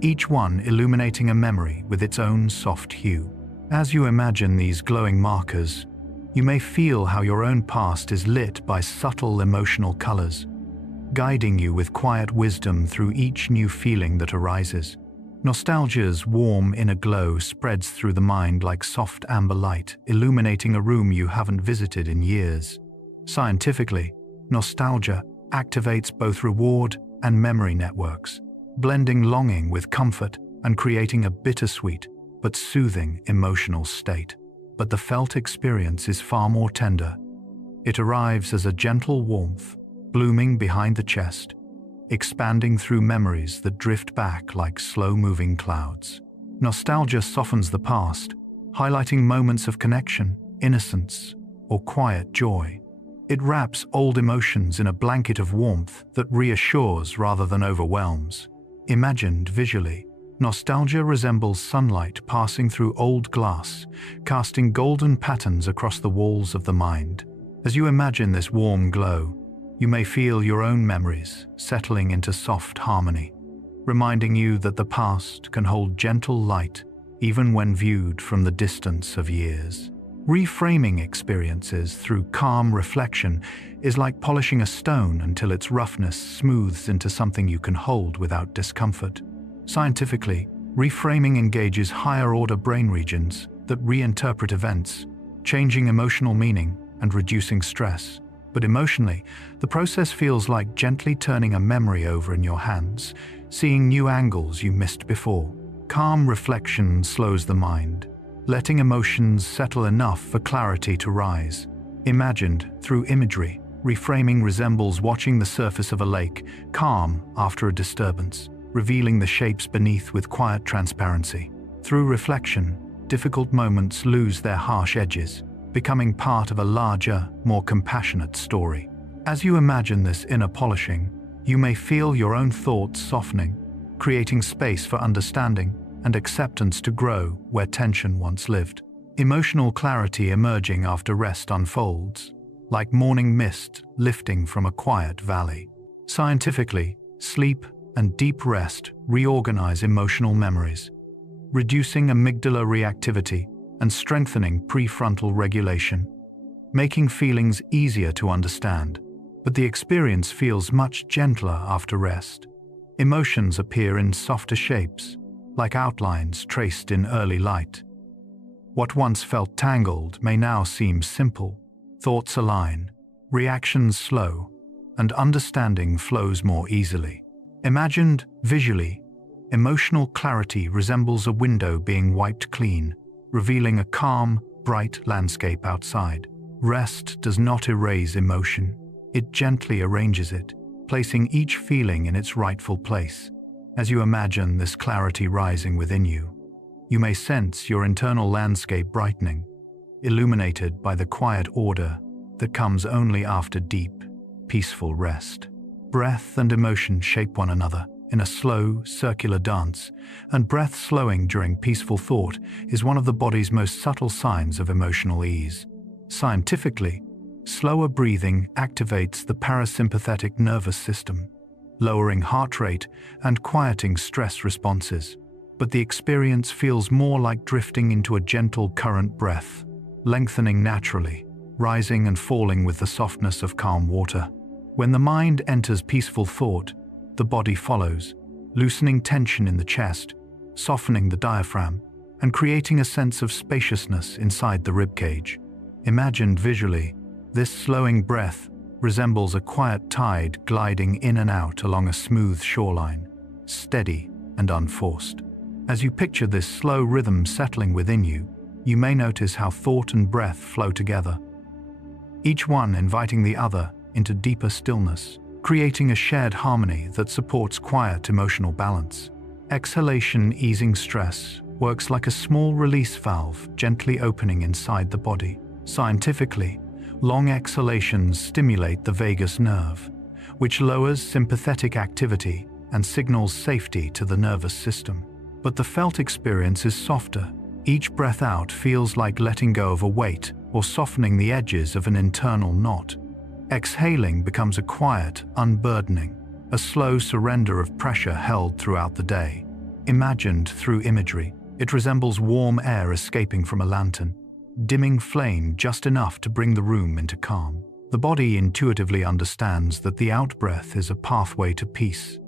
each one illuminating a memory with its own soft hue. As you imagine these glowing markers, you may feel how your own past is lit by subtle emotional colors, guiding you with quiet wisdom through each new feeling that arises. Nostalgia's warm inner glow spreads through the mind like soft amber light, illuminating a room you haven't visited in years. Scientifically, nostalgia activates both reward and memory networks, blending longing with comfort and creating a bittersweet but soothing emotional state. But the felt experience is far more tender. It arrives as a gentle warmth, blooming behind the chest, expanding through memories that drift back like slow-moving clouds. Nostalgia softens the past, highlighting moments of connection, innocence, or quiet joy. It wraps old emotions in a blanket of warmth that reassures rather than overwhelms. Imagined visually, nostalgia resembles sunlight passing through old glass, casting golden patterns across the walls of the mind. As you imagine this warm glow, you may feel your own memories settling into soft harmony, reminding you that the past can hold gentle light even when viewed from the distance of years. Reframing experiences through calm reflection is like polishing a stone until its roughness smooths into something you can hold without discomfort. Scientifically, reframing engages higher-order brain regions that reinterpret events, changing emotional meaning and reducing stress. But emotionally, the process feels like gently turning a memory over in your hands, seeing new angles you missed before. Calm reflection slows the mind, letting emotions settle enough for clarity to rise. Imagined through imagery, reframing resembles watching the surface of a lake, calm after a disturbance, revealing the shapes beneath with quiet transparency. Through reflection, difficult moments lose their harsh edges, becoming part of a larger, more compassionate story. As you imagine this inner polishing, You may feel your own thoughts softening, creating space for understanding and acceptance to grow where tension once lived. Emotional clarity emerging after rest unfolds, like morning mist lifting from a quiet valley. Scientifically, sleep and deep rest reorganize emotional memories, reducing amygdala reactivity and strengthening prefrontal regulation, making feelings easier to understand. But the experience feels much gentler after rest. Emotions appear in softer shapes, like outlines traced in early light. What once felt tangled may now seem simple. Thoughts align, reactions slow, and understanding flows more easily. Imagined visually, emotional clarity resembles a window being wiped clean, revealing a calm, bright landscape outside. Rest does not erase emotion. It gently arranges it, placing each feeling in its rightful place. As you imagine this clarity rising within you, you may sense your internal landscape brightening, illuminated by the quiet order that comes only after deep, peaceful rest. Breath and emotion shape one another in a slow, circular dance, and breath slowing during peaceful thought is one of the body's most subtle signs of emotional ease. Scientifically, slower breathing activates the parasympathetic nervous system, lowering heart rate and quieting stress responses. But the experience feels more like drifting into a gentle current breath, lengthening naturally, rising and falling with the softness of calm water. When the mind enters peaceful thought, the body follows, loosening tension in the chest, softening the diaphragm, and creating a sense of spaciousness inside the ribcage. Imagined visually, this slowing breath resembles a quiet tide gliding in and out along a smooth shoreline, steady and unforced. As you picture this slow rhythm settling within you, you may notice how thought and breath flow together, each one inviting the other into deeper stillness, creating a shared harmony that supports quiet emotional balance. Exhalation easing stress works like a small release valve gently opening inside the body. Scientifically, long exhalations stimulate the vagus nerve, which lowers sympathetic activity and signals safety to the nervous system. But the felt experience is softer. Each breath out feels like letting go of a weight or softening the edges of an internal knot. Exhaling becomes a quiet, unburdening, a slow surrender of pressure held throughout the day. Imagined through imagery, it resembles warm air escaping from a lantern, dimming flame just enough to bring the room into calm. The body intuitively understands that the out-breath is a pathway to peace,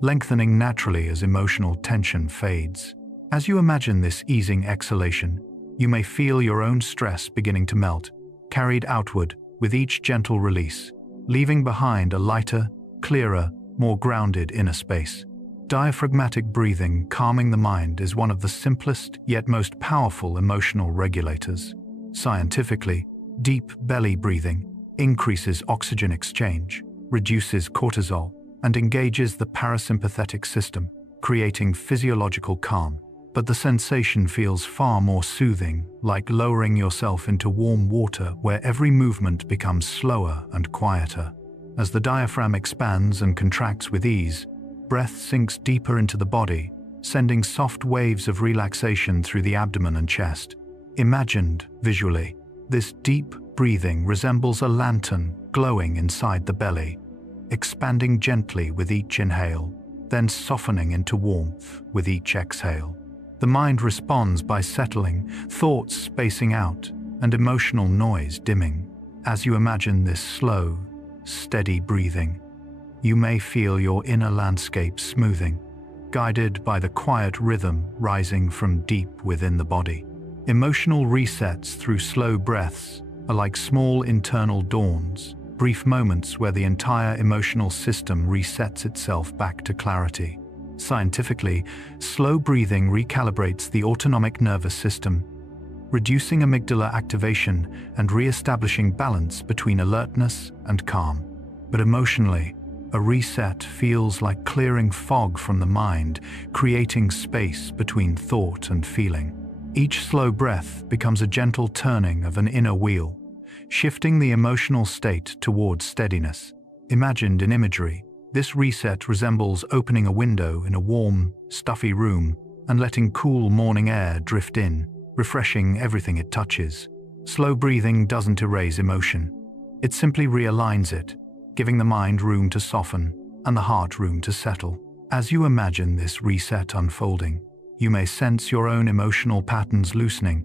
lengthening naturally as emotional tension fades. As you imagine this easing exhalation, you may feel your own stress beginning to melt, carried outward with each gentle release, leaving behind a lighter, clearer, more grounded inner space. Diaphragmatic breathing calming the mind is one of the simplest yet most powerful emotional regulators. Scientifically, deep belly breathing increases oxygen exchange, reduces cortisol, and engages the parasympathetic system, creating physiological calm. But the sensation feels far more soothing, like lowering yourself into warm water where every movement becomes slower and quieter. As the diaphragm expands and contracts with ease, breath sinks deeper into the body, sending soft waves of relaxation through the abdomen and chest. Imagined visually, this deep breathing resembles a lantern glowing inside the belly, expanding gently with each inhale, then softening into warmth with each exhale. The mind responds by settling, thoughts spacing out, and emotional noise dimming. As you imagine this slow, steady breathing, you may feel your inner landscape smoothing, guided by the quiet rhythm rising from deep within the body. Emotional resets through slow breaths are like small internal dawns, brief moments where the entire emotional system resets itself back to clarity. Scientifically, slow breathing recalibrates the autonomic nervous system, reducing amygdala activation and re-establishing balance between alertness and calm. But emotionally, a reset feels like clearing fog from the mind, creating space between thought and feeling. Each slow breath becomes a gentle turning of an inner wheel, shifting the emotional state towards steadiness. Imagined in imagery, This reset resembles opening a window in a warm, stuffy room and letting cool morning air drift in, refreshing everything it touches. Slow breathing doesn't erase emotion. It simply realigns it, giving the mind room to soften and the heart room to settle. As you imagine this reset unfolding, you may sense your own emotional patterns loosening,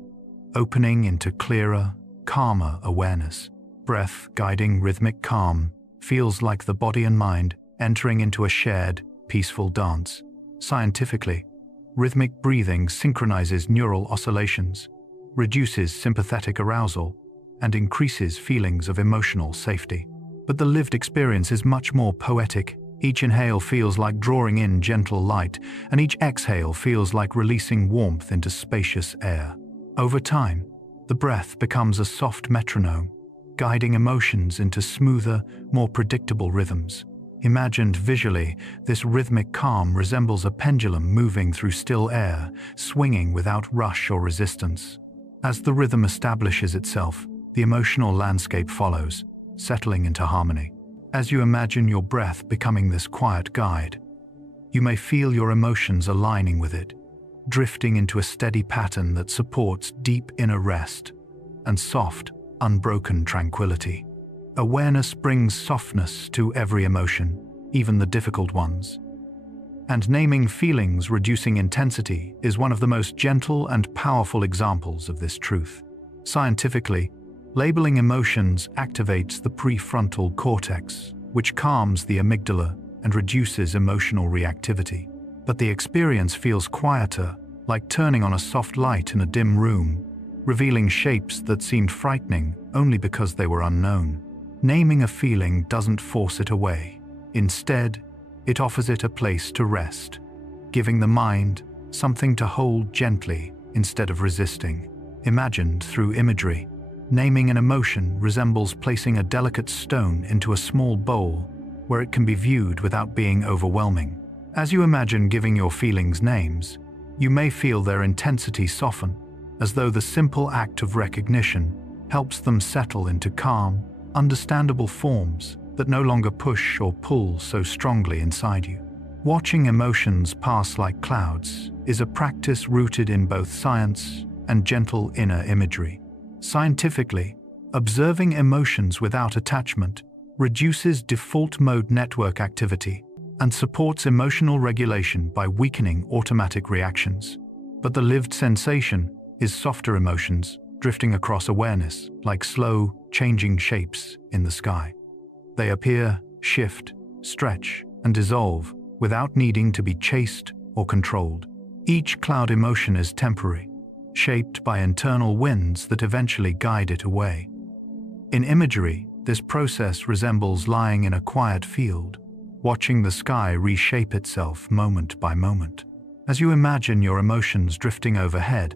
opening into clearer, calmer awareness. Breath guiding rhythmic calm feels like the body and mind entering into a shared, peaceful dance. Scientifically, rhythmic breathing synchronizes neural oscillations, reduces sympathetic arousal, and increases feelings of emotional safety. But the lived experience is much more poetic. Each inhale feels like drawing in gentle light, and each exhale feels like releasing warmth into spacious air. Over time, the breath becomes a soft metronome, guiding emotions into smoother, more predictable rhythms. Imagined visually, this rhythmic calm resembles a pendulum moving through still air, swinging without rush or resistance. As the rhythm establishes itself, the emotional landscape follows, settling into harmony. As you imagine your breath becoming this quiet guide, you may feel your emotions aligning with it, drifting into a steady pattern that supports deep inner rest and soft, unbroken tranquility. Awareness brings softness to every emotion, even the difficult ones. And naming feelings reducing intensity is one of the most gentle and powerful examples of this truth. Scientifically, labeling emotions activates the prefrontal cortex, which calms the amygdala and reduces emotional reactivity. But the experience feels quieter, like turning on a soft light in a dim room, revealing shapes that seemed frightening only because they were unknown. Naming a feeling doesn't force it away. Instead, it offers it a place to rest, giving the mind something to hold gently instead of resisting. Imagined through imagery, naming an emotion resembles placing a delicate stone into a small bowl where it can be viewed without being overwhelming. As you imagine giving your feelings names, you may feel their intensity soften, as though the simple act of recognition helps them settle into calm, understandable forms that no longer push or pull so strongly inside you. Watching emotions pass like clouds is a practice rooted in both science and gentle inner imagery. Scientifically, observing emotions without attachment reduces default mode network activity and supports emotional regulation by weakening automatic reactions. But the lived sensation is softer emotions drifting across awareness like slow, changing shapes in the sky. They appear, shift, stretch, and dissolve without needing to be chased or controlled. Each cloud emotion is temporary, shaped by internal winds that eventually guide it away. In imagery, this process resembles lying in a quiet field, watching the sky reshape itself moment by moment. As you imagine your emotions drifting overhead,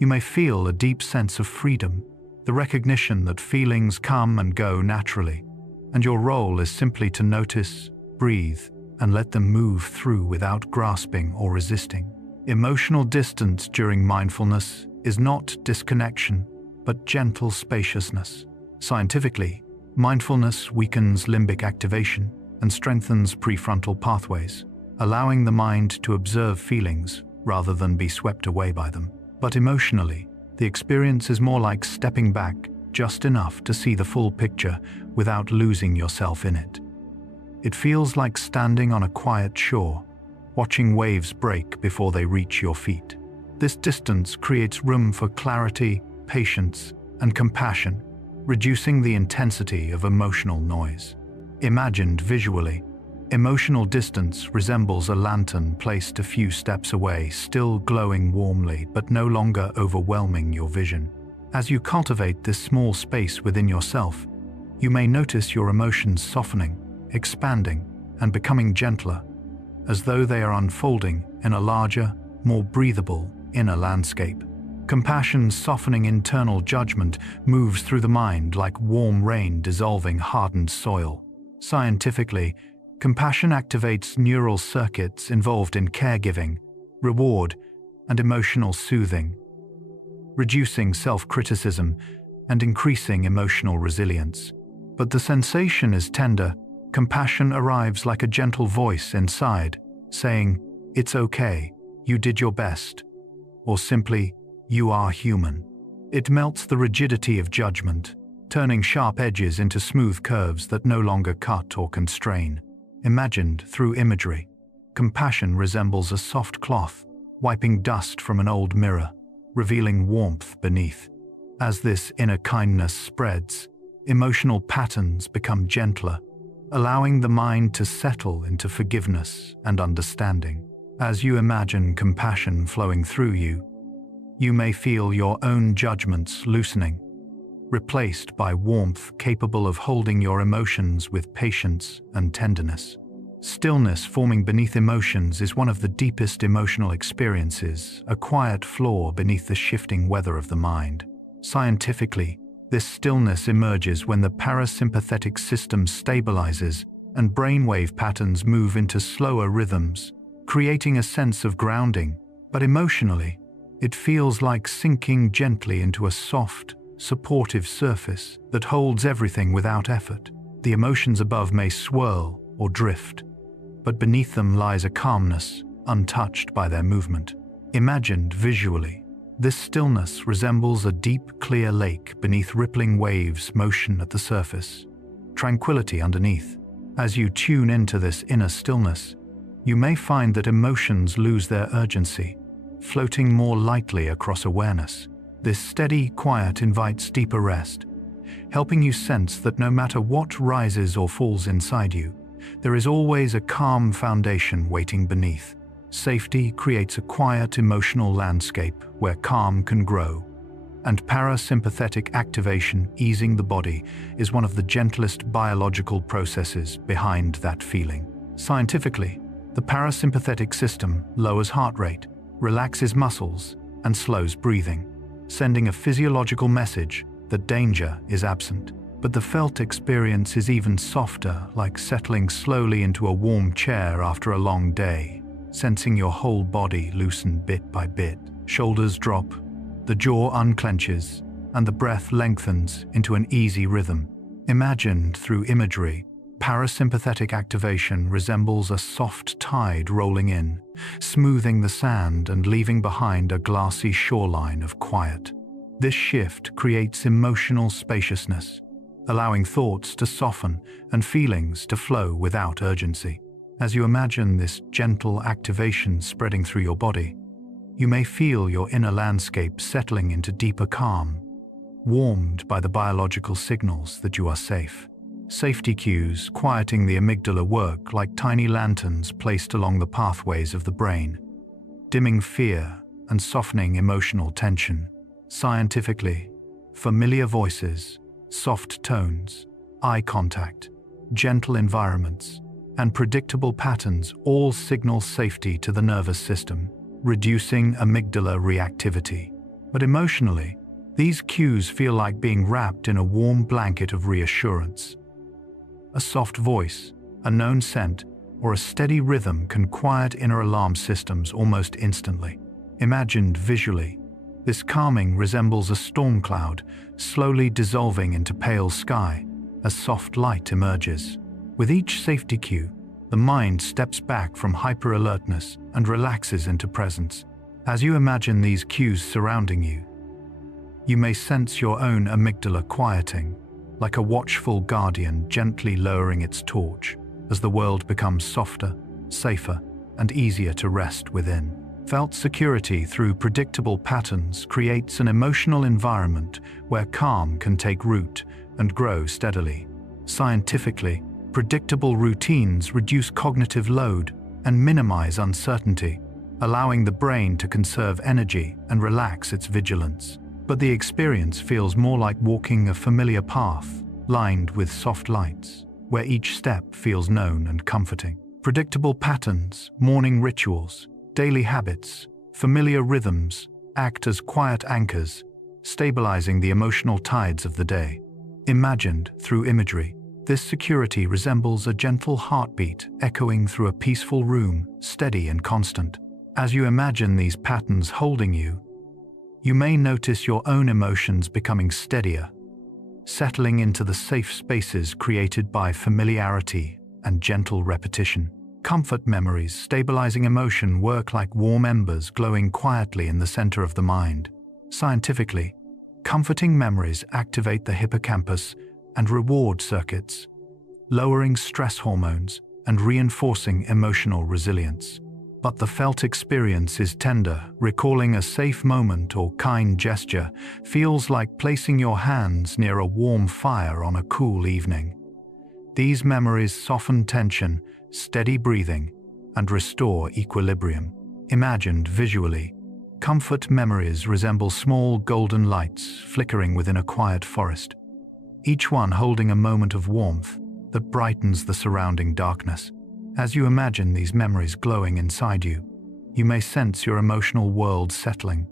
you may feel a deep sense of freedom, the recognition that feelings come and go naturally, and your role is simply to notice, breathe, and let them move through without grasping or resisting. Emotional distance during mindfulness is not disconnection, but gentle spaciousness. Scientifically, mindfulness weakens limbic activation and strengthens prefrontal pathways, allowing the mind to observe feelings rather than be swept away by them. But emotionally, the experience is more like stepping back just enough to see the full picture without losing yourself in it. It feels like standing on a quiet shore, watching waves break before they reach your feet. This distance creates room for clarity, patience, and compassion, reducing the intensity of emotional noise. Imagined visually, emotional distance resembles a lantern placed a few steps away, still glowing warmly but no longer overwhelming your vision. As you cultivate this small space within yourself, you may notice your emotions softening, expanding, and becoming gentler, as though they are unfolding in a larger, more breathable inner landscape. Compassion's softening internal judgment moves through the mind like warm rain dissolving hardened soil. Scientifically, compassion activates neural circuits involved in caregiving, reward, and emotional soothing, reducing self-criticism and increasing emotional resilience. But the sensation is tender, Compassion arrives like a gentle voice inside, saying, "It's okay, you did your best," or simply, "You are human." It melts the rigidity of judgment, turning sharp edges into smooth curves that no longer cut or constrain. Imagined through imagery, compassion resembles a soft cloth, wiping dust from an old mirror, revealing warmth beneath. As this inner kindness spreads, emotional patterns become gentler, allowing the mind to settle into forgiveness and understanding. As you imagine compassion flowing through you, you may feel your own judgments loosening, replaced by warmth capable of holding your emotions with patience and tenderness. Stillness forming beneath emotions is one of the deepest emotional experiences, a quiet flaw beneath the shifting weather of the mind. Scientifically, this stillness emerges when the parasympathetic system stabilizes and brainwave patterns move into slower rhythms, creating a sense of grounding. But emotionally, it feels like sinking gently into a soft, supportive surface that holds everything without effort. The emotions above may swirl or drift, but beneath them lies a calmness untouched by their movement. Imagined visually, this stillness resembles a deep, clear lake beneath rippling waves motion at the surface, tranquility underneath. As you tune into this inner stillness, you may find that emotions lose their urgency, floating more lightly across awareness. This steady quiet invites deeper rest, helping you sense that no matter what rises or falls inside you, there is always a calm foundation waiting beneath. Safety creates a quiet emotional landscape where calm can grow, and parasympathetic activation, easing the body, is one of the gentlest biological processes behind that feeling. Scientifically, the parasympathetic system lowers heart rate, relaxes muscles, and slows breathing, sending a physiological message that danger is absent. But the felt experience is even softer, like settling slowly into a warm chair after a long day, sensing your whole body loosen bit by bit. Shoulders drop, the jaw unclenches, and the breath lengthens into an easy rhythm. Imagined through imagery, parasympathetic activation resembles a soft tide rolling in, smoothing the sand and leaving behind a glassy shoreline of quiet. This shift creates emotional spaciousness, allowing thoughts to soften and feelings to flow without urgency. As you imagine this gentle activation spreading through your body, you may feel your inner landscape settling into deeper calm, warmed by the biological signals that you are safe. Safety cues quieting the amygdala work like tiny lanterns placed along the pathways of the brain, dimming fear and softening emotional tension. Scientifically, familiar voices, soft tones, eye contact, gentle environments, and predictable patterns all signal safety to the nervous system, reducing amygdala reactivity. But emotionally, these cues feel like being wrapped in a warm blanket of reassurance. A soft voice, a known scent, or a steady rhythm can quiet inner alarm systems almost instantly. Imagined visually, this calming resembles a storm cloud slowly dissolving into pale sky as soft light emerges. With each safety cue, the mind steps back from hyper-alertness and relaxes into presence. As you imagine these cues surrounding you, you may sense your own amygdala quieting, like a watchful guardian gently lowering its torch as the world becomes softer, safer, and easier to rest within. Felt security through predictable patterns creates an emotional environment where calm can take root and grow steadily. Scientifically, predictable routines reduce cognitive load and minimize uncertainty, allowing the brain to conserve energy and relax its vigilance. But the experience feels more like walking a familiar path, lined with soft lights, where each step feels known and comforting. Predictable patterns, morning rituals, daily habits, familiar rhythms act as quiet anchors, stabilizing the emotional tides of the day. Imagined through imagery, this security resembles a gentle heartbeat echoing through a peaceful room, steady and constant. As you imagine these patterns holding you, you may notice your own emotions becoming steadier, settling into the safe spaces created by familiarity and gentle repetition. Comfort memories, stabilizing emotion, work like warm embers glowing quietly in the center of the mind. Scientifically, comforting memories activate the hippocampus and reward circuits, lowering stress hormones and reinforcing emotional resilience. But the felt experience is tender. Recalling a safe moment or kind gesture feels like placing your hands near a warm fire on a cool evening. These memories soften tension, steady breathing, and restore equilibrium. Imagined visually, comfort memories resemble small golden lights flickering within a quiet forest, each one holding a moment of warmth that brightens the surrounding darkness. As you imagine these memories glowing inside you, you may sense your emotional world settling,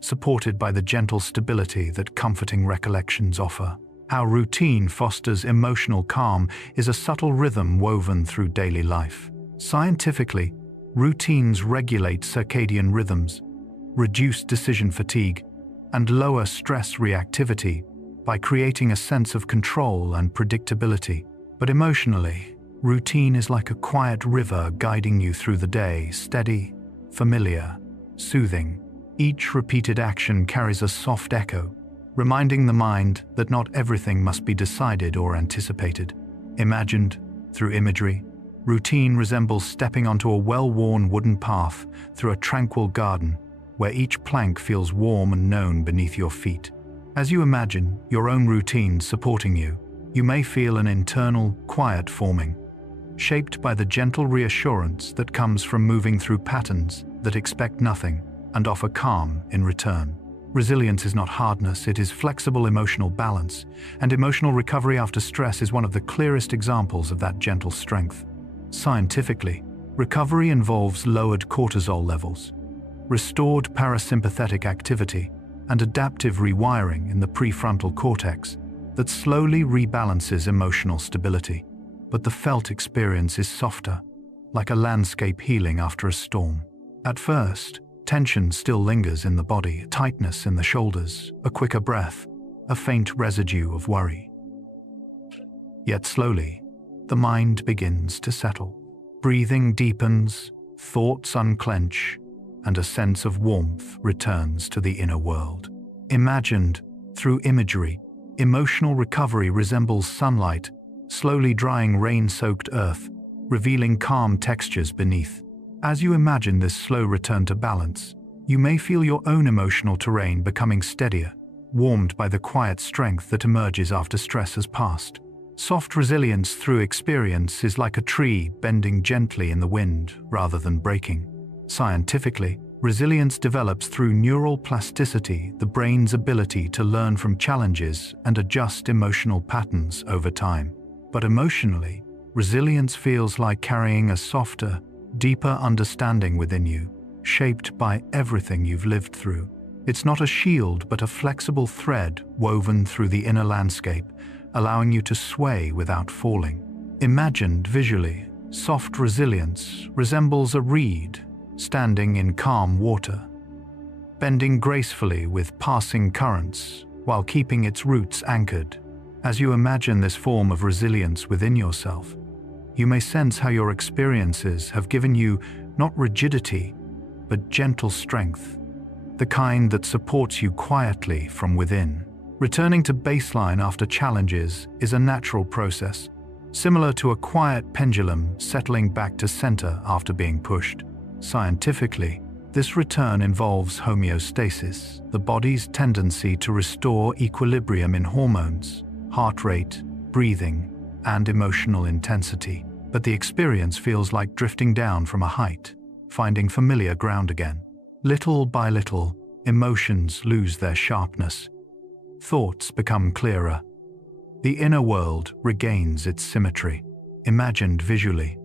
supported by the gentle stability that comforting recollections offer. How routine fosters emotional calm is a subtle rhythm woven through daily life. Scientifically, routines regulate circadian rhythms, reduce decision fatigue, and lower stress reactivity by creating a sense of control and predictability. But emotionally, routine is like a quiet river guiding you through the day, steady, familiar, soothing. Each repeated action carries a soft echo, reminding the mind that not everything must be decided or anticipated. Imagined through imagery, routine resembles stepping onto a well-worn wooden path through a tranquil garden where each plank feels warm and known beneath your feet. As you imagine your own routine supporting you, you may feel an internal quiet forming, shaped by the gentle reassurance that comes from moving through patterns that expect nothing and offer calm in return. Resilience is not hardness, it is flexible emotional balance, and emotional recovery after stress is one of the clearest examples of that gentle strength. Scientifically, recovery involves lowered cortisol levels, restored parasympathetic activity, and adaptive rewiring in the prefrontal cortex that slowly rebalances emotional stability. But the felt experience is softer, like a landscape healing after a storm. At first, tension still lingers in the body, tightness in the shoulders, a quicker breath, a faint residue of worry. Yet slowly, the mind begins to settle. Breathing deepens, thoughts unclench, and a sense of warmth returns to the inner world. Imagined through imagery, emotional recovery resembles sunlight, slowly drying rain-soaked earth, revealing calm textures beneath. As you imagine this slow return to balance, you may feel your own emotional terrain becoming steadier, warmed by the quiet strength that emerges after stress has passed. Soft resilience through experience is like a tree bending gently in the wind rather than breaking. Scientifically, resilience develops through neural plasticity, the brain's ability to learn from challenges and adjust emotional patterns over time. But emotionally, resilience feels like carrying a softer, deeper understanding within you, shaped by everything you've lived through. It's not a shield, but a flexible thread woven through the inner landscape, allowing you to sway without falling. Imagined visually, soft resilience resembles a reed standing in calm water, bending gracefully with passing currents while keeping its roots anchored. As you imagine this form of resilience within yourself, you may sense how your experiences have given you not rigidity, but gentle strength, the kind that supports you quietly from within. Returning to baseline after challenges is a natural process, similar to a quiet pendulum settling back to center after being pushed. Scientifically, this return involves homeostasis, the body's tendency to restore equilibrium in hormones, heart rate, breathing, and emotional intensity. But the experience feels like drifting down from a height, finding familiar ground again. Little by little, emotions lose their sharpness. Thoughts become clearer. The inner world regains its symmetry. Imagined visually,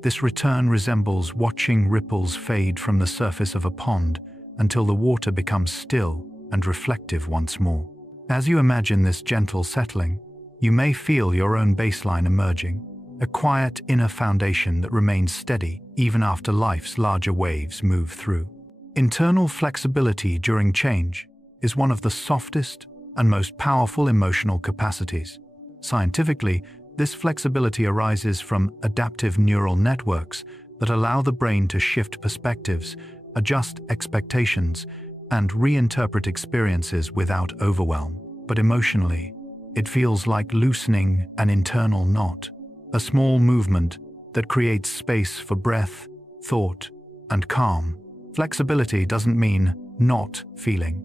this return resembles watching ripples fade from the surface of a pond until the water becomes still and reflective once more. As you imagine this gentle settling, you may feel your own baseline emerging, a quiet inner foundation that remains steady even after life's larger waves move through. Internal flexibility during change is one of the softest and most powerful emotional capacities. Scientifically, This flexibility arises from adaptive neural networks that allow the brain to shift perspectives, adjust expectations, and reinterpret experiences without overwhelm. But emotionally, it feels like loosening an internal knot, a small movement that creates space for breath, thought, and calm. Flexibility doesn't mean not feeling.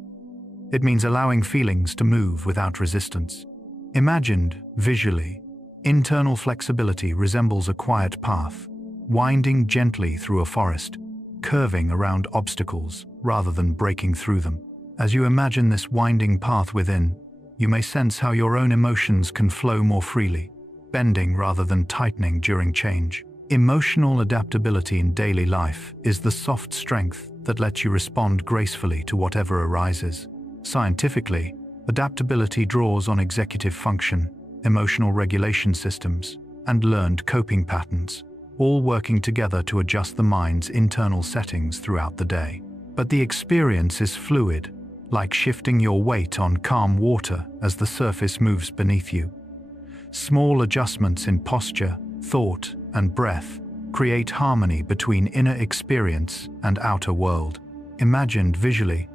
It means allowing feelings to move without resistance. Imagined visually, internal flexibility resembles a quiet path, winding gently through a forest, curving around obstacles rather than breaking through them. As you imagine this winding path within, you may sense how your own emotions can flow more freely, bending rather than tightening during change. Emotional adaptability in daily life is the soft strength that lets you respond gracefully to whatever arises. Scientifically, adaptability draws on executive function, emotional regulation systems, and learned coping patterns, all working together to adjust the mind's internal settings throughout the day. But the experience is fluid, like shifting your weight on calm water as the surface moves beneath you. Small adjustments in posture, thought, and breath create harmony between inner experience and outer world. Imagined visually,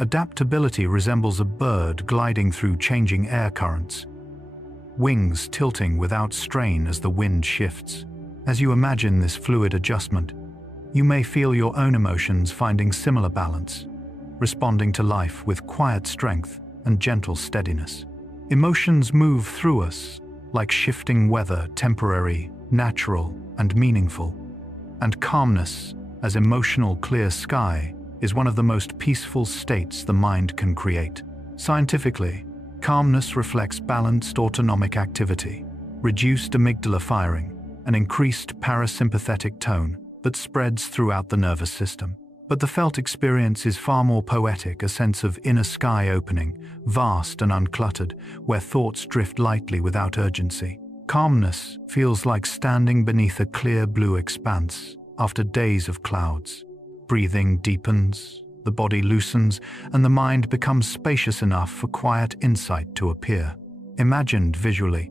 adaptability resembles a bird gliding through changing air currents, wings tilting without strain as the wind shifts. As you imagine this fluid adjustment, you may feel your own emotions finding similar balance, responding to life with quiet strength and gentle steadiness. Emotions move through us like shifting weather, temporary, natural, and meaningful. And calmness, as emotional clear sky, is one of the most peaceful states the mind can create. Scientifically, calmness reflects balanced autonomic activity, reduced amygdala firing, an increased parasympathetic tone that spreads throughout the nervous system. But the felt experience is far more poetic, a sense of inner sky opening, vast and uncluttered, where thoughts drift lightly without urgency. Calmness feels like standing beneath a clear blue expanse after days of clouds. Breathing deepens, the body loosens, and the mind becomes spacious enough for quiet insight to appear. Imagined visually,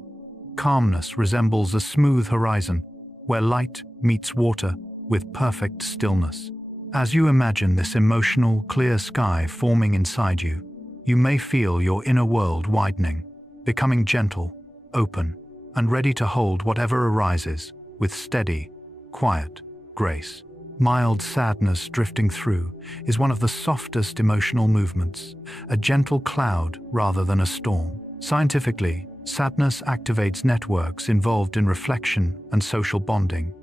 calmness resembles a smooth horizon where light meets water with perfect stillness. As you imagine this emotional, clear sky forming inside you, you may feel your inner world widening, becoming gentle, open, and ready to hold whatever arises with steady, quiet grace. Mild sadness drifting through is one of the softest emotional movements, a gentle cloud rather than a storm. Scientifically, sadness activates networks involved in reflection and social bonding,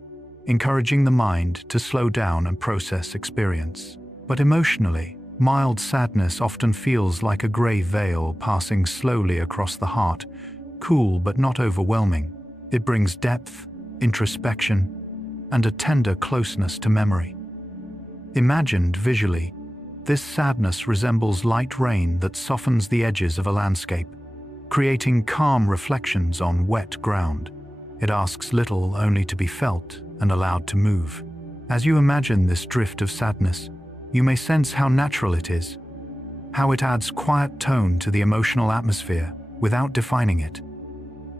encouraging the mind to slow down and process experience. But emotionally, mild sadness often feels like a gray veil passing slowly across the heart, cool but not overwhelming. It brings depth, introspection, and a tender closeness to memory. Imagined visually, this sadness resembles light rain that softens the edges of a landscape, creating calm reflections on wet ground. It asks little only to be felt and allowed to move. As you imagine this drift of sadness, you may sense how natural it is, how it adds quiet tone to the emotional atmosphere without defining it,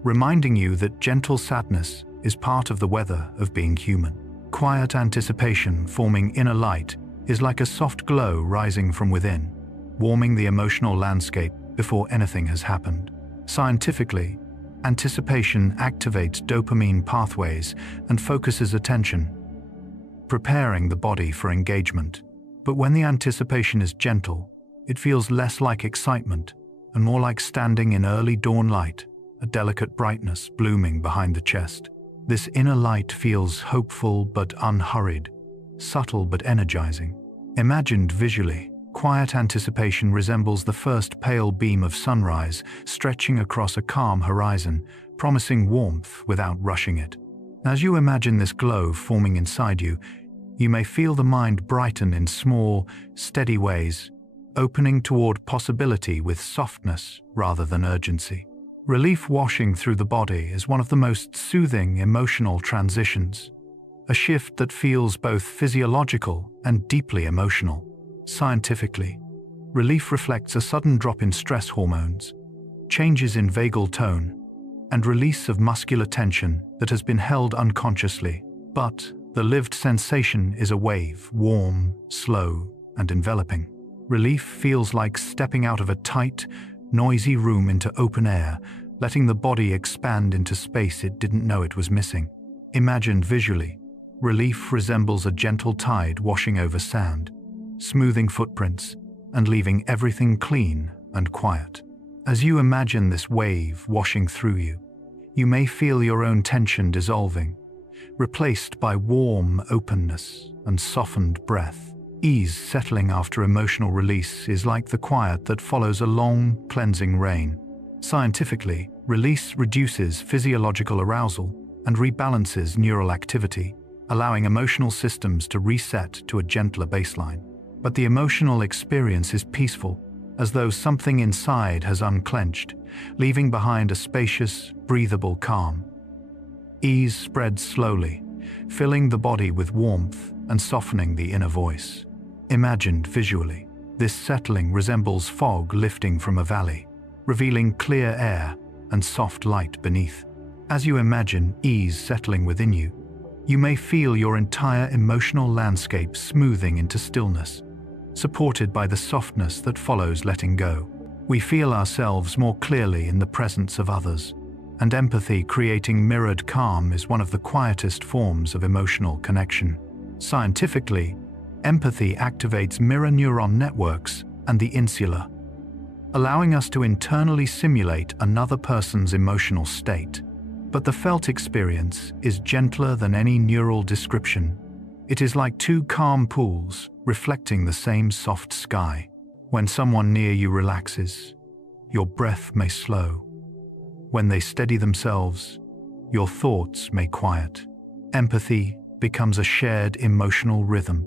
reminding you that gentle sadness is part of the weather of being human. Quiet anticipation forming inner light is like a soft glow rising from within, warming the emotional landscape before anything has happened. Scientifically, anticipation activates dopamine pathways and focuses attention, preparing the body for engagement. But when the anticipation is gentle, it feels less like excitement and more like standing in early dawn light, a delicate brightness blooming behind the chest. This inner light feels hopeful but unhurried, subtle but energizing. Imagined visually, quiet anticipation resembles the first pale beam of sunrise stretching across a calm horizon, promising warmth without rushing it. As you imagine this glow forming inside you, you may feel the mind brighten in small, steady ways, opening toward possibility with softness rather than urgency. Relief washing through the body is one of the most soothing emotional transitions, a shift that feels both physiological and deeply emotional. Scientifically, relief reflects a sudden drop in stress hormones, changes in vagal tone, and release of muscular tension that has been held unconsciously. But the lived sensation is a wave, warm, slow, and enveloping. Relief feels like stepping out of a tight, noisy room into open air, letting the body expand into space it didn't know it was missing. Imagined visually, relief resembles a gentle tide washing over sand, smoothing footprints, and leaving everything clean and quiet. As you imagine this wave washing through you, you may feel your own tension dissolving, replaced by warm openness and softened breath. Ease settling after emotional release is like the quiet that follows a long, cleansing rain. Scientifically, release reduces physiological arousal and rebalances neural activity, allowing emotional systems to reset to a gentler baseline. But the emotional experience is peaceful, as though something inside has unclenched, leaving behind a spacious, breathable calm. Ease spreads slowly, filling the body with warmth and softening the inner voice. Imagined visually, this settling resembles fog lifting from a valley, revealing clear air and soft light beneath. As you imagine ease settling within you, you may feel your entire emotional landscape smoothing into stillness, supported by the softness that follows letting go. We feel ourselves more clearly in the presence of others, and empathy creating mirrored calm is one of the quietest forms of emotional connection. Scientifically, empathy activates mirror neuron networks and the insula, allowing us to internally simulate another person's emotional state. But the felt experience is gentler than any neural description. It is like two calm pools reflecting the same soft sky. When someone near you relaxes, your breath may slow. When they steady themselves, your thoughts may quiet. Empathy becomes a shared emotional rhythm,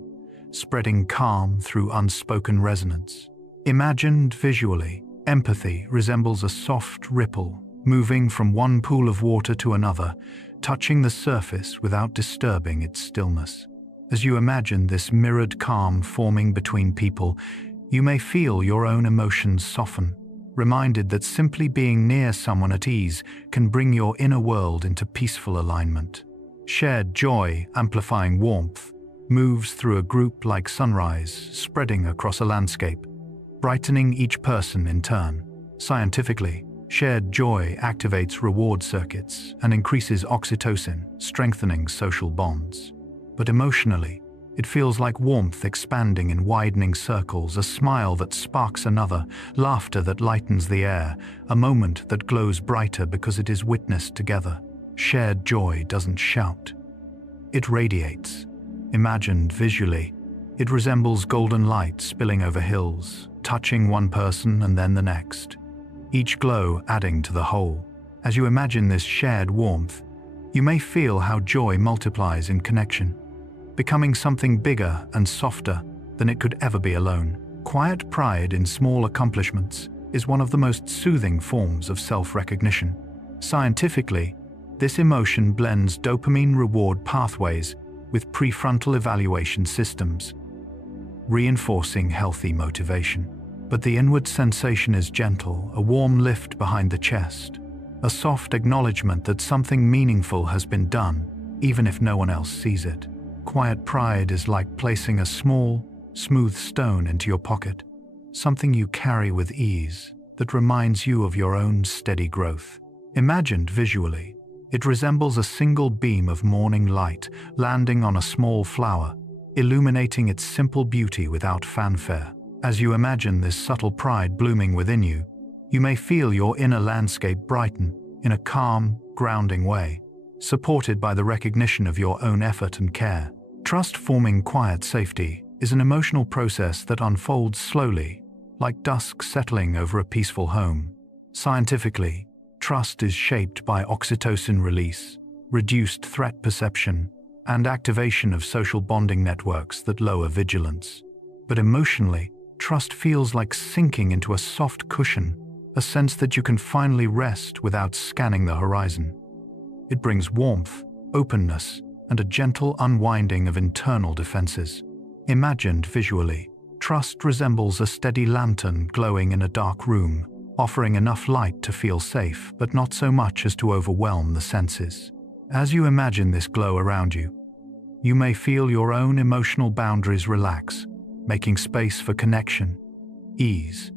spreading calm through unspoken resonance. Imagined visually, empathy resembles a soft ripple, moving from one pool of water to another, touching the surface without disturbing its stillness. As you imagine this mirrored calm forming between people, you may feel your own emotions soften, reminded that simply being near someone at ease can bring your inner world into peaceful alignment. Shared joy, amplifying warmth, moves through a group like sunrise, spreading across a landscape, brightening each person in turn. Scientifically, shared joy activates reward circuits and increases oxytocin, strengthening social bonds. But emotionally, it feels like warmth expanding in widening circles, a smile that sparks another, laughter that lightens the air, a moment that glows brighter because it is witnessed together. Shared joy doesn't shout. It radiates. Imagined visually, it resembles golden light spilling over hills, touching one person and then the next, each glow adding to the whole. As you imagine this shared warmth, you may feel how joy multiplies in connection, becoming something bigger and softer than it could ever be alone. Quiet pride in small accomplishments is one of the most soothing forms of self-recognition. Scientifically, this emotion blends dopamine reward pathways with prefrontal evaluation systems, reinforcing healthy motivation. But the inward sensation is gentle, a warm lift behind the chest, a soft acknowledgement that something meaningful has been done, even if no one else sees it. Quiet pride is like placing a small, smooth stone into your pocket, something you carry with ease that reminds you of your own steady growth. Imagined visually, it resembles a single beam of morning light landing on a small flower, illuminating its simple beauty without fanfare. As you imagine this subtle pride blooming within you, you may feel your inner landscape brighten in a calm, grounding way, supported by the recognition of your own effort and care. Trust-forming quiet safety is an emotional process that unfolds slowly, like dusk settling over a peaceful home. Scientifically, trust is shaped by oxytocin release, reduced threat perception, and activation of social bonding networks that lower vigilance. But emotionally, trust feels like sinking into a soft cushion, a sense that you can finally rest without scanning the horizon. It brings warmth, openness, and a gentle unwinding of internal defenses. Imagined visually, trust resembles a steady lantern glowing in a dark room, offering enough light to feel safe, but not so much as to overwhelm the senses. As you imagine this glow around you, you may feel your own emotional boundaries relax, making space for connection, ease,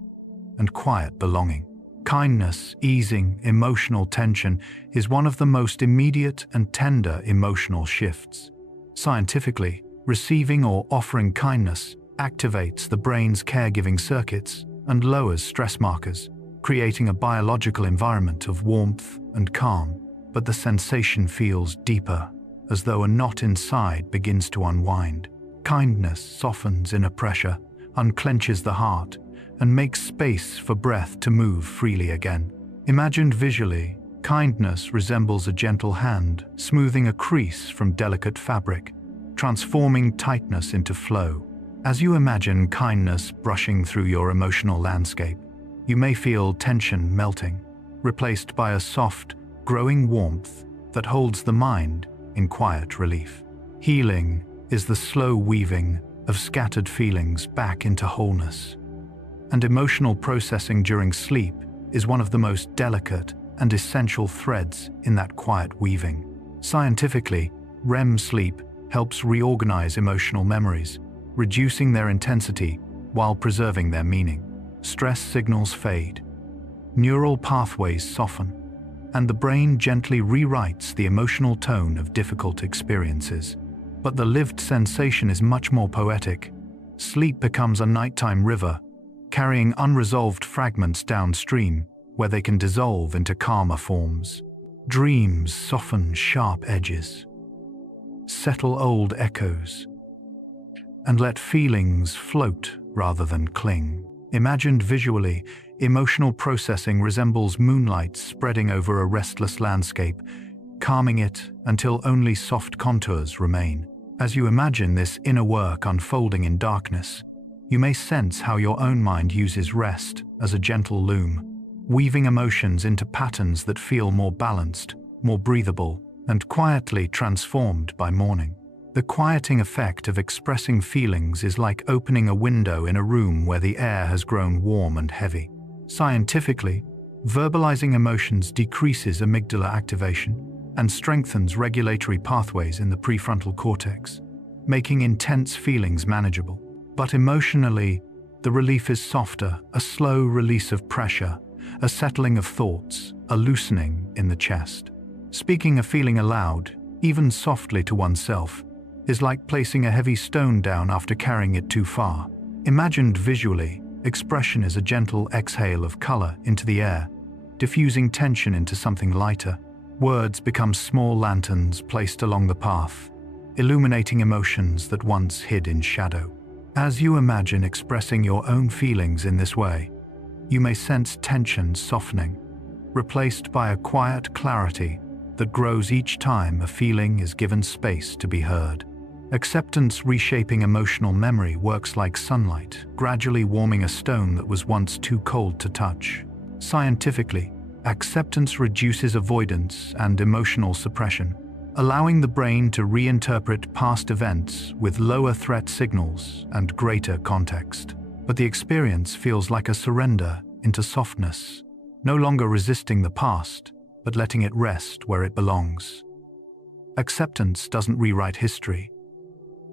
and quiet belonging. Kindness, easing emotional tension, is one of the most immediate and tender emotional shifts. Scientifically, receiving or offering kindness activates the brain's caregiving circuits and lowers stress markers, creating a biological environment of warmth and calm. But the sensation feels deeper, as though a knot inside begins to unwind. Kindness softens inner pressure, unclenches the heart, and makes space for breath to move freely again. Imagined visually, kindness resembles a gentle hand, smoothing a crease from delicate fabric, transforming tightness into flow. As you imagine kindness brushing through your emotional landscape, you may feel tension melting, replaced by a soft, growing warmth that holds the mind in quiet relief. Healing is the slow weaving of scattered feelings back into wholeness. And emotional processing during sleep is one of the most delicate and essential threads in that quiet weaving. Scientifically, REM sleep helps reorganize emotional memories, reducing their intensity while preserving their meaning. Stress signals fade, neural pathways soften, and the brain gently rewrites the emotional tone of difficult experiences. But the lived sensation is much more poetic. Sleep becomes a nighttime river, carrying unresolved fragments downstream, where they can dissolve into calmer forms. Dreams soften sharp edges, settle old echoes, and let feelings float rather than cling. Imagined visually, emotional processing resembles moonlight spreading over a restless landscape, calming it until only soft contours remain. As you imagine this inner work unfolding in darkness, you may sense how your own mind uses rest as a gentle loom, weaving emotions into patterns that feel more balanced, more breathable, and quietly transformed by morning. The quieting effect of expressing feelings is like opening a window in a room where the air has grown warm and heavy. Scientifically, verbalizing emotions decreases amygdala activation and strengthens regulatory pathways in the prefrontal cortex, making intense feelings manageable. But emotionally, the relief is softer, a slow release of pressure, a settling of thoughts, a loosening in the chest. Speaking a feeling aloud, even softly to oneself, is like placing a heavy stone down after carrying it too far. Imagined visually, expression is a gentle exhale of color into the air, diffusing tension into something lighter. Words become small lanterns placed along the path, illuminating emotions that once hid in shadow. As you imagine expressing your own feelings in this way, you may sense tension softening, replaced by a quiet clarity that grows each time a feeling is given space to be heard. Acceptance reshaping emotional memory works like sunlight, gradually warming a stone that was once too cold to touch. Scientifically, acceptance reduces avoidance and emotional suppression, allowing the brain to reinterpret past events with lower threat signals and greater context. But the experience feels like a surrender into softness, no longer resisting the past, but letting it rest where it belongs. Acceptance doesn't rewrite history.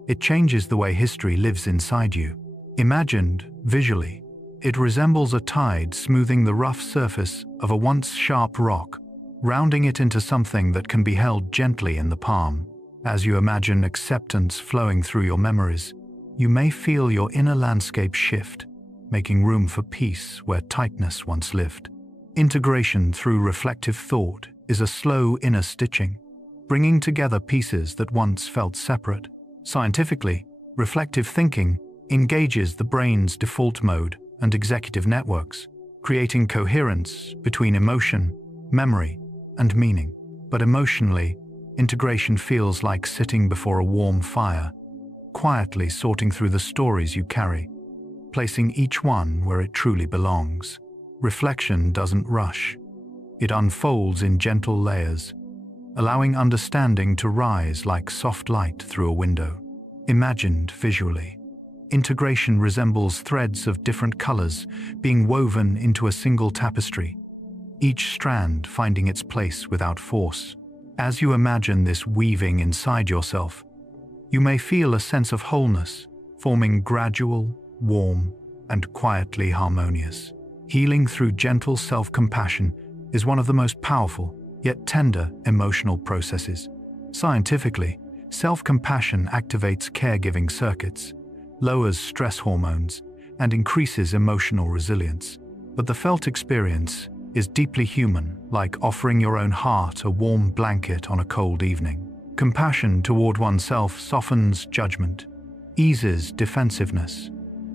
It changes the way history lives inside you. Imagined visually, it resembles a tide smoothing the rough surface of a once sharp rock, rounding it into something that can be held gently in the palm. As you imagine acceptance flowing through your memories, you may feel your inner landscape shift, making room for peace where tightness once lived. Integration through reflective thought is a slow inner stitching, bringing together pieces that once felt separate. Scientifically, reflective thinking engages the brain's default mode and executive networks, creating coherence between emotion, memory, and meaning. But emotionally, integration feels like sitting before a warm fire, quietly sorting through the stories you carry, placing each one where it truly belongs. Reflection doesn't rush. It unfolds in gentle layers, allowing understanding to rise like soft light through a window. Imagined visually, integration resembles threads of different colors being woven into a single tapestry, each strand finding its place without force. As you imagine this weaving inside yourself, you may feel a sense of wholeness, forming gradual, warm, and quietly harmonious. Healing through gentle self-compassion is one of the most powerful, yet tender, emotional processes. Scientifically, self-compassion activates caregiving circuits, lowers stress hormones, and increases emotional resilience. But the felt experience is deeply human, like offering your own heart a warm blanket on a cold evening. Compassion toward oneself softens judgment, eases defensiveness,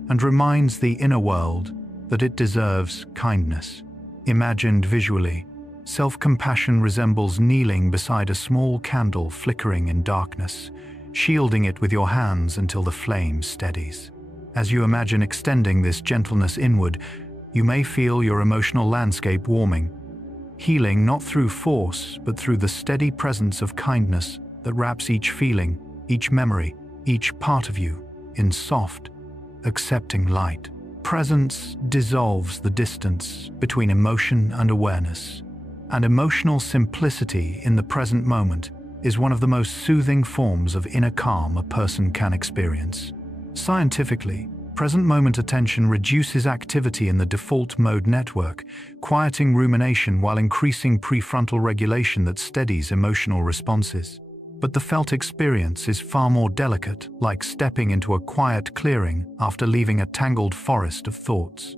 and reminds the inner world that it deserves kindness. Imagined visually, self-compassion resembles kneeling beside a small candle flickering in darkness, shielding it with your hands until the flame steadies. As you imagine extending this gentleness inward, you may feel your emotional landscape warming, healing not through force, but through the steady presence of kindness that wraps each feeling, each memory, each part of you in soft, accepting light. Presence dissolves the distance between emotion and awareness, and emotional simplicity in the present moment is one of the most soothing forms of inner calm a person can experience. Scientifically, present moment attention reduces activity in the default mode network, quieting rumination while increasing prefrontal regulation that steadies emotional responses. But the felt experience is far more delicate, like stepping into a quiet clearing after leaving a tangled forest of thoughts.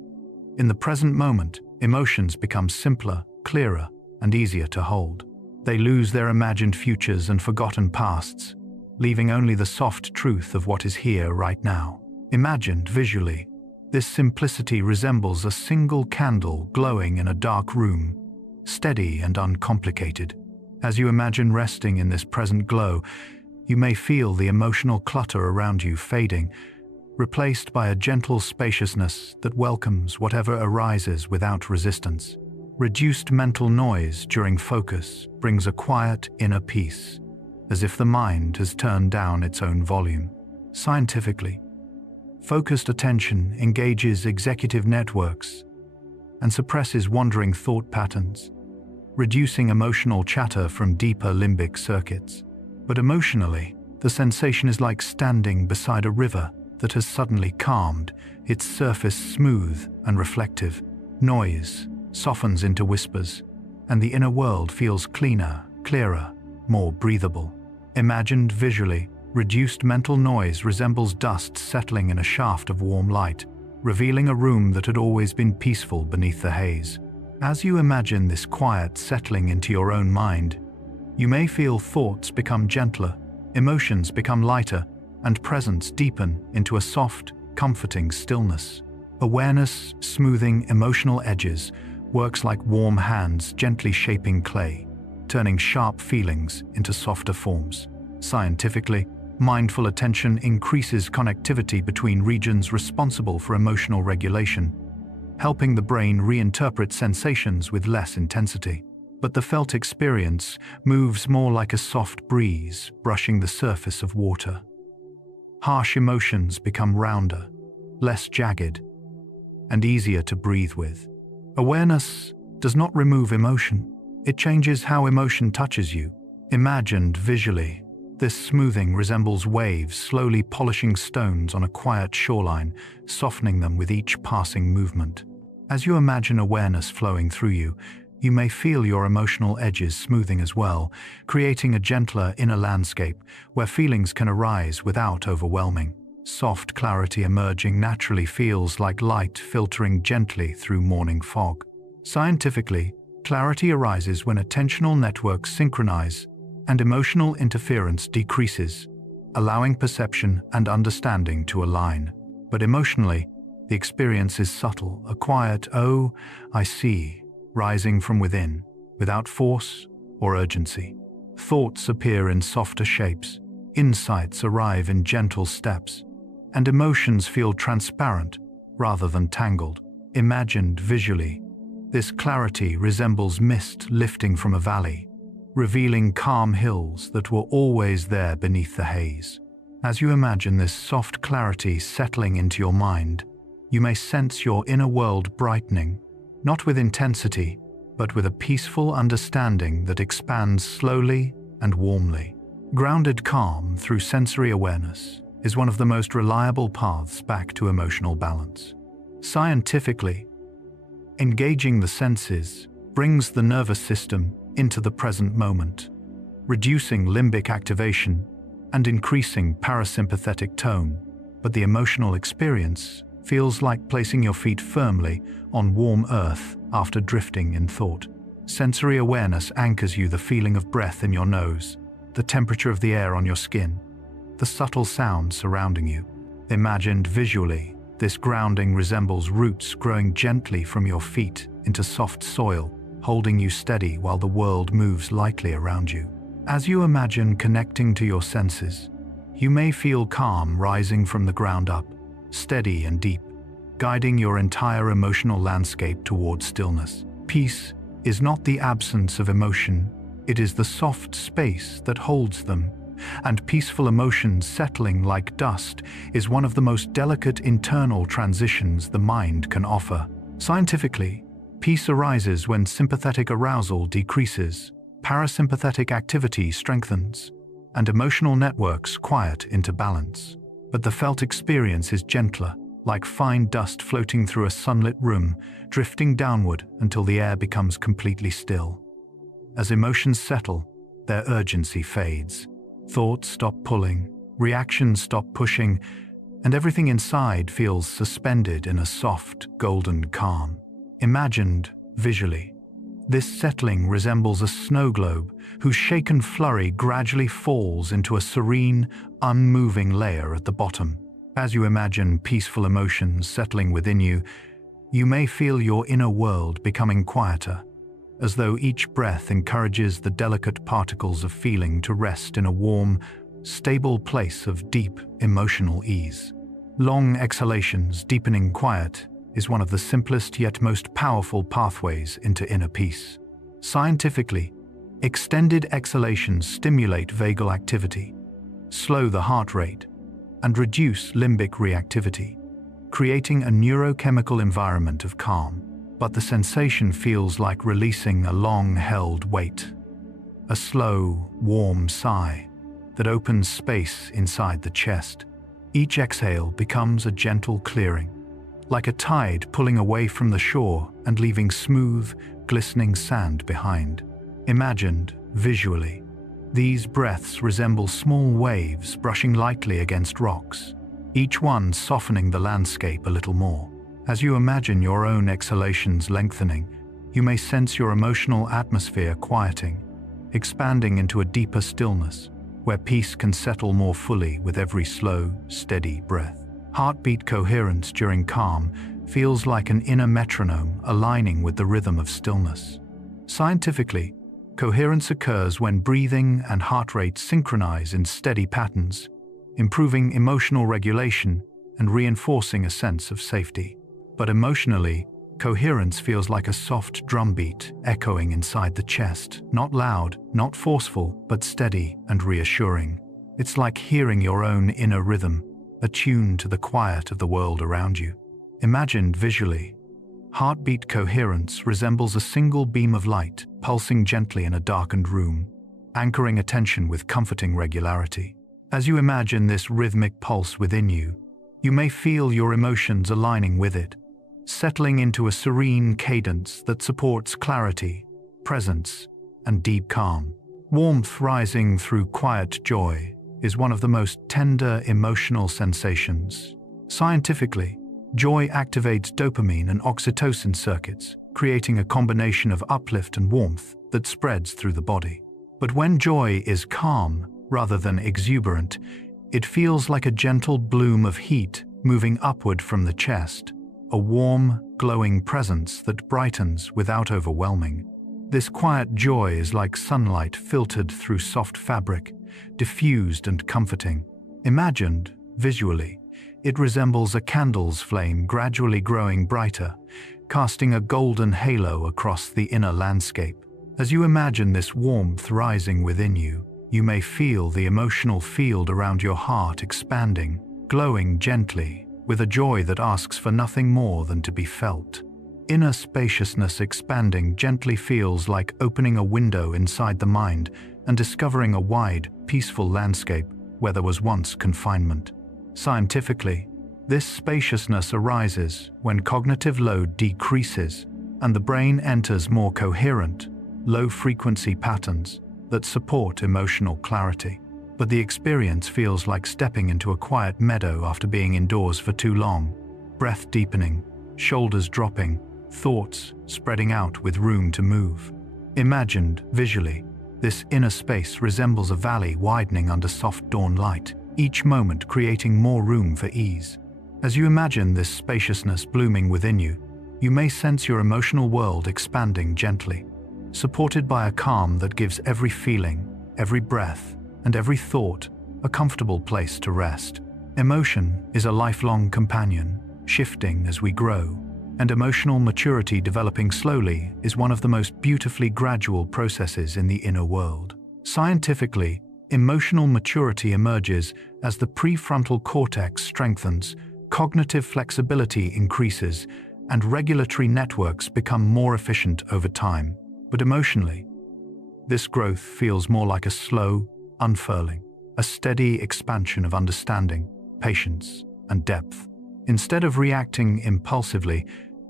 In the present moment, emotions become simpler, clearer, and easier to hold. They lose their imagined futures and forgotten pasts, leaving only the soft truth of what is here right now. Imagined visually, this simplicity resembles a single candle glowing in a dark room, steady and uncomplicated. As you imagine resting in this present glow, you may feel the emotional clutter around you fading, replaced by a gentle spaciousness that welcomes whatever arises without resistance. Reduced mental noise during focus brings a quiet inner peace, as if the mind has turned down its own volume. Scientifically, focused attention engages executive networks and suppresses wandering thought patterns, reducing emotional chatter from deeper limbic circuits. But emotionally, the sensation is like standing beside a river that has suddenly calmed, its surface smooth and reflective. Noise softens into whispers, and the inner world feels cleaner, clearer, more breathable. Imagined visually, reduced mental noise resembles dust settling in a shaft of warm light, revealing a room that had always been peaceful beneath the haze. As you imagine this quiet settling into your own mind, you may feel thoughts become gentler, emotions become lighter, and presence deepen into a soft, comforting stillness. Awareness, smoothing emotional edges, works like warm hands gently shaping clay, turning sharp feelings into softer forms. Scientifically, mindful attention increases connectivity between regions responsible for emotional regulation, helping the brain reinterpret sensations with less intensity. But the felt experience moves more like a soft breeze brushing the surface of water. Harsh emotions become rounder, less jagged, and easier to breathe with. Awareness does not remove emotion. It changes how emotion touches you. Imagined visually, this smoothing resembles waves slowly polishing stones on a quiet shoreline, softening them with each passing movement. As you imagine awareness flowing through you, you may feel your emotional edges smoothing as well, creating a gentler inner landscape where feelings can arise without overwhelming. Soft clarity emerging naturally feels like light filtering gently through morning fog. Scientifically, clarity arises when attentional networks synchronize and emotional interference decreases, allowing perception and understanding to align. But emotionally, the experience is subtle, a quiet, "Oh, I see," rising from within, without force or urgency. Thoughts appear in softer shapes, insights arrive in gentle steps, and emotions feel transparent rather than tangled. Imagined visually, this clarity resembles mist lifting from a valley, revealing calm hills that were always there beneath the haze. As you imagine this soft clarity settling into your mind, you may sense your inner world brightening, not with intensity, but with a peaceful understanding that expands slowly and warmly. Grounded calm through sensory awareness is one of the most reliable paths back to emotional balance. Scientifically, engaging the senses brings the nervous system into the present moment, reducing limbic activation and increasing parasympathetic tone, but the emotional experience feels like placing your feet firmly on warm earth after drifting in thought. Sensory awareness anchors you the feeling of breath in your nose, the temperature of the air on your skin, the subtle sounds surrounding you. Imagined visually, this grounding resembles roots growing gently from your feet into soft soil, holding you steady while the world moves lightly around you. As you imagine connecting to your senses, you may feel calm rising from the ground up, steady and deep, guiding your entire emotional landscape toward stillness. Peace is not the absence of emotion, it is the soft space that holds them, and peaceful emotions settling like dust is one of the most delicate internal transitions the mind can offer. Scientifically, peace arises when sympathetic arousal decreases, parasympathetic activity strengthens, and emotional networks quiet into balance. But the felt experience is gentler, like fine dust floating through a sunlit room, drifting downward until the air becomes completely still. As emotions settle, their urgency fades. Thoughts stop pulling, reactions stop pushing, and everything inside feels suspended in a soft, golden calm. Imagined visually, this settling resembles a snow globe whose shaken flurry gradually falls into a serene, unmoving layer at the bottom. As you imagine peaceful emotions settling within you, you may feel your inner world becoming quieter, as though each breath encourages the delicate particles of feeling to rest in a warm, stable place of deep emotional ease. Long exhalations deepening quiet is one of the simplest yet most powerful pathways into inner peace. Scientifically, extended exhalations stimulate vagal activity, slow the heart rate, and reduce limbic reactivity, creating a neurochemical environment of calm. But the sensation feels like releasing a long-held weight, a slow, warm sigh that opens space inside the chest. Each exhale becomes a gentle clearing, like a tide pulling away from the shore and leaving smooth, glistening sand behind. Imagined visually, these breaths resemble small waves brushing lightly against rocks, each one softening the landscape a little more. As you imagine your own exhalations lengthening, you may sense your emotional atmosphere quieting, expanding into a deeper stillness, where peace can settle more fully with every slow, steady breath. Heartbeat coherence during calm feels like an inner metronome aligning with the rhythm of stillness. Scientifically, coherence occurs when breathing and heart rate synchronize in steady patterns, improving emotional regulation and reinforcing a sense of safety. But emotionally, coherence feels like a soft drumbeat echoing inside the chest, not loud, not forceful, but steady and reassuring. It's like hearing your own inner rhythm, attuned to the quiet of the world around you. Imagined visually, heartbeat coherence resembles a single beam of light pulsing gently in a darkened room, anchoring attention with comforting regularity. As you imagine this rhythmic pulse within you, you may feel your emotions aligning with it, settling into a serene cadence that supports clarity, presence, and deep calm. Warmth rising through quiet joy is one of the most tender emotional sensations. Scientifically, joy activates dopamine and oxytocin circuits, creating a combination of uplift and warmth that spreads through the body. But when joy is calm rather than exuberant, it feels like a gentle bloom of heat moving upward from the chest, a warm, glowing presence that brightens without overwhelming. This quiet joy is like sunlight filtered through soft fabric, diffused and comforting. Imagined visually, it resembles a candle's flame gradually growing brighter, casting a golden halo across the inner landscape. As you imagine this warmth rising within you, you may feel the emotional field around your heart expanding, glowing gently, with a joy that asks for nothing more than to be felt. Inner spaciousness expanding gently feels like opening a window inside the mind and discovering a wide, peaceful landscape where there was once confinement. Scientifically, this spaciousness arises when cognitive load decreases and the brain enters more coherent, low-frequency patterns that support emotional clarity. But the experience feels like stepping into a quiet meadow after being indoors for too long, breath deepening, shoulders dropping, thoughts spreading out with room to move. Imagined visually, this inner space resembles a valley widening under soft dawn light, each moment creating more room for ease. As you imagine this spaciousness blooming within you, you may sense your emotional world expanding gently, supported by a calm that gives every feeling, every breath, and every thought a comfortable place to rest. Emotion is a lifelong companion, shifting as we grow, and emotional maturity developing slowly is one of the most beautifully gradual processes in the inner world. Scientifically, emotional maturity emerges as the prefrontal cortex strengthens, cognitive flexibility increases, and regulatory networks become more efficient over time. But emotionally, this growth feels more like a slow unfurling, a steady expansion of understanding, patience, and depth. Instead of reacting impulsively,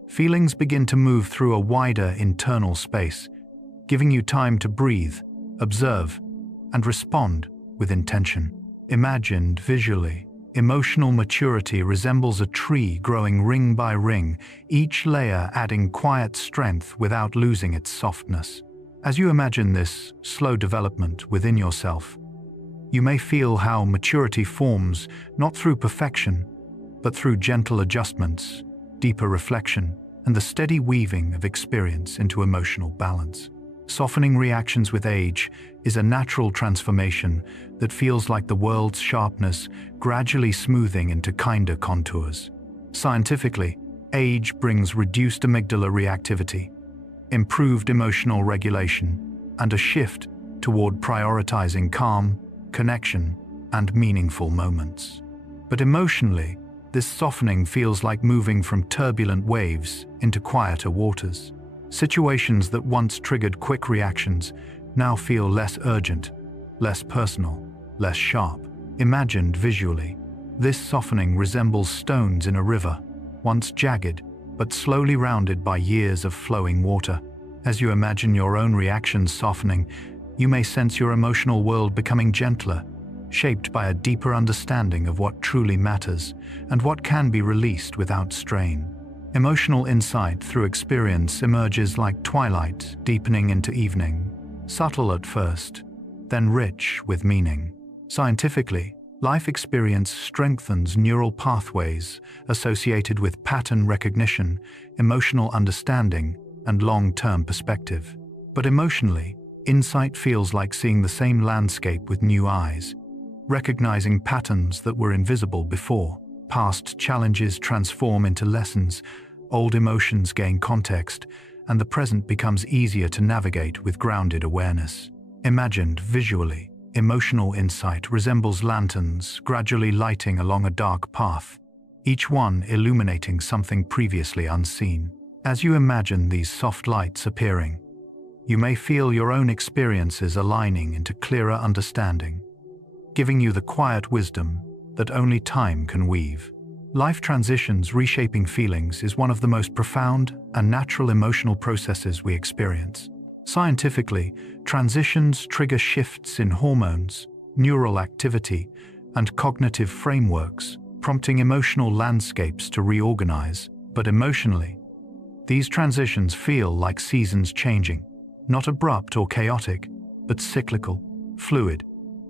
feelings begin to move through a wider internal space, giving you time to breathe, observe, and respond with intention. Imagined visually, emotional maturity resembles a tree growing ring by ring, each layer adding quiet strength without losing its softness. As you imagine this slow development within yourself, you may feel how maturity forms not through perfection, but through gentle adjustments, deeper reflection, and the steady weaving of experience into emotional balance. Softening reactions with age is a natural transformation that feels like the world's sharpness gradually smoothing into kinder contours. Scientifically, age brings reduced amygdala reactivity, improved emotional regulation, and a shift toward prioritizing calm, connection, and meaningful moments. But emotionally, this softening feels like moving from turbulent waves into quieter waters. Situations that once triggered quick reactions now feel less urgent, less personal, less sharp. Imagined visually, this softening resembles stones in a river, once jagged, but slowly rounded by years of flowing water. As you imagine your own reactions softening, you may sense your emotional world becoming gentler, shaped by a deeper understanding of what truly matters and what can be released without strain. Emotional insight through experience emerges like twilight deepening into evening, subtle at first, then rich with meaning. Scientifically, life experience strengthens neural pathways associated with pattern recognition, emotional understanding, and long-term perspective. But emotionally, insight feels like seeing the same landscape with new eyes, recognizing patterns that were invisible before. Past challenges transform into lessons, old emotions gain context, and the present becomes easier to navigate with grounded awareness. Imagined visually, emotional insight resembles lanterns gradually lighting along a dark path, each one illuminating something previously unseen. As you imagine these soft lights appearing, you may feel your own experiences aligning into clearer understanding, giving you the quiet wisdom that only time can weave. Life transitions reshaping feelings is one of the most profound and natural emotional processes we experience. Scientifically, transitions trigger shifts in hormones, neural activity, and cognitive frameworks, prompting emotional landscapes to reorganize. But emotionally, these transitions feel like seasons changing, not abrupt or chaotic, but cyclical, fluid,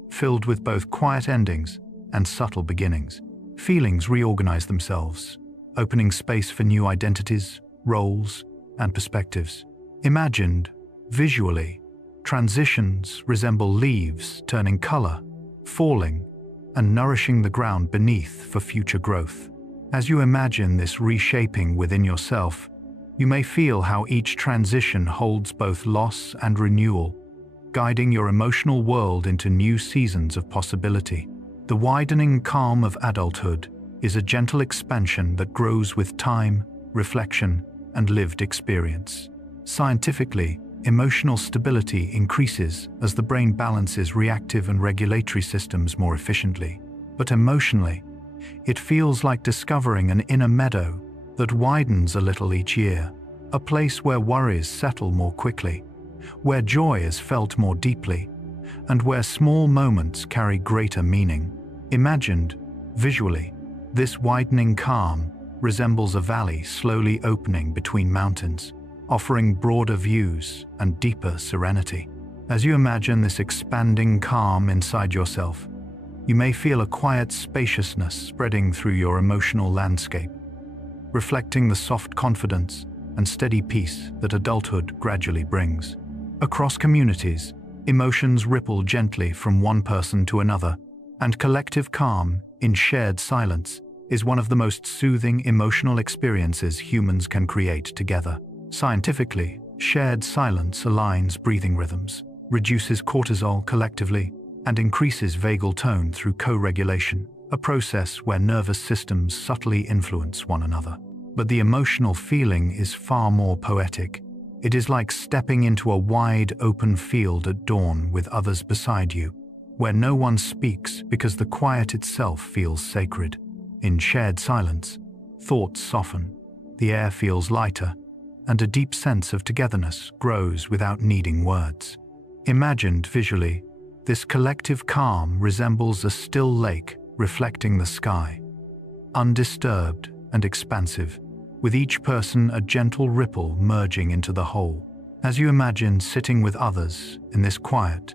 filled with both quiet endings and subtle beginnings. Feelings reorganize themselves, opening space for new identities, roles, and perspectives. Imagined visually, transitions resemble leaves turning color, falling, and nourishing the ground beneath for future growth. As you imagine this reshaping within yourself, you may feel how each transition holds both loss and renewal, guiding your emotional world into new seasons of possibility. The widening calm of adulthood is a gentle expansion that grows with time, reflection, and lived experience. Scientifically, emotional stability increases as the brain balances reactive and regulatory systems more efficiently. But emotionally, it feels like discovering an inner meadow that widens a little each year, a place where worries settle more quickly, where joy is felt more deeply, and where small moments carry greater meaning. Imagined, visually, this widening calm resembles a valley slowly opening between mountains, offering broader views and deeper serenity. As you imagine this expanding calm inside yourself, you may feel a quiet spaciousness spreading through your emotional landscape, reflecting the soft confidence and steady peace that adulthood gradually brings. Across communities, emotions ripple gently from one person to another, and collective calm in shared silence is one of the most soothing emotional experiences humans can create together. Scientifically, shared silence aligns breathing rhythms, reduces cortisol collectively, and increases vagal tone through co-regulation, a process where nervous systems subtly influence one another. But the emotional feeling is far more poetic. It is like stepping into a wide open field at dawn with others beside you, where no one speaks because the quiet itself feels sacred. In shared silence, thoughts soften, the air feels lighter, and a deep sense of togetherness grows without needing words. Imagined visually, this collective calm resembles a still lake reflecting the sky, undisturbed and expansive, with each person a gentle ripple merging into the whole. As you imagine sitting with others in this quiet,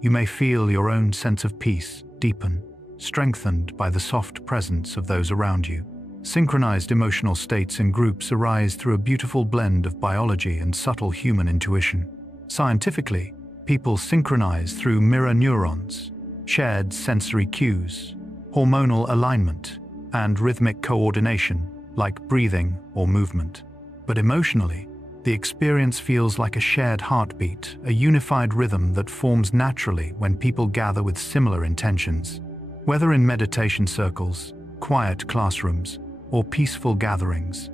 you may feel your own sense of peace deepen, strengthened by the soft presence of those around you. Synchronized emotional states in groups arise through a beautiful blend of biology and subtle human intuition. Scientifically, people synchronize through mirror neurons, shared sensory cues, hormonal alignment, and rhythmic coordination, like breathing or movement. But emotionally, the experience feels like a shared heartbeat, a unified rhythm that forms naturally when people gather with similar intentions. Whether in meditation circles, quiet classrooms, or peaceful gatherings,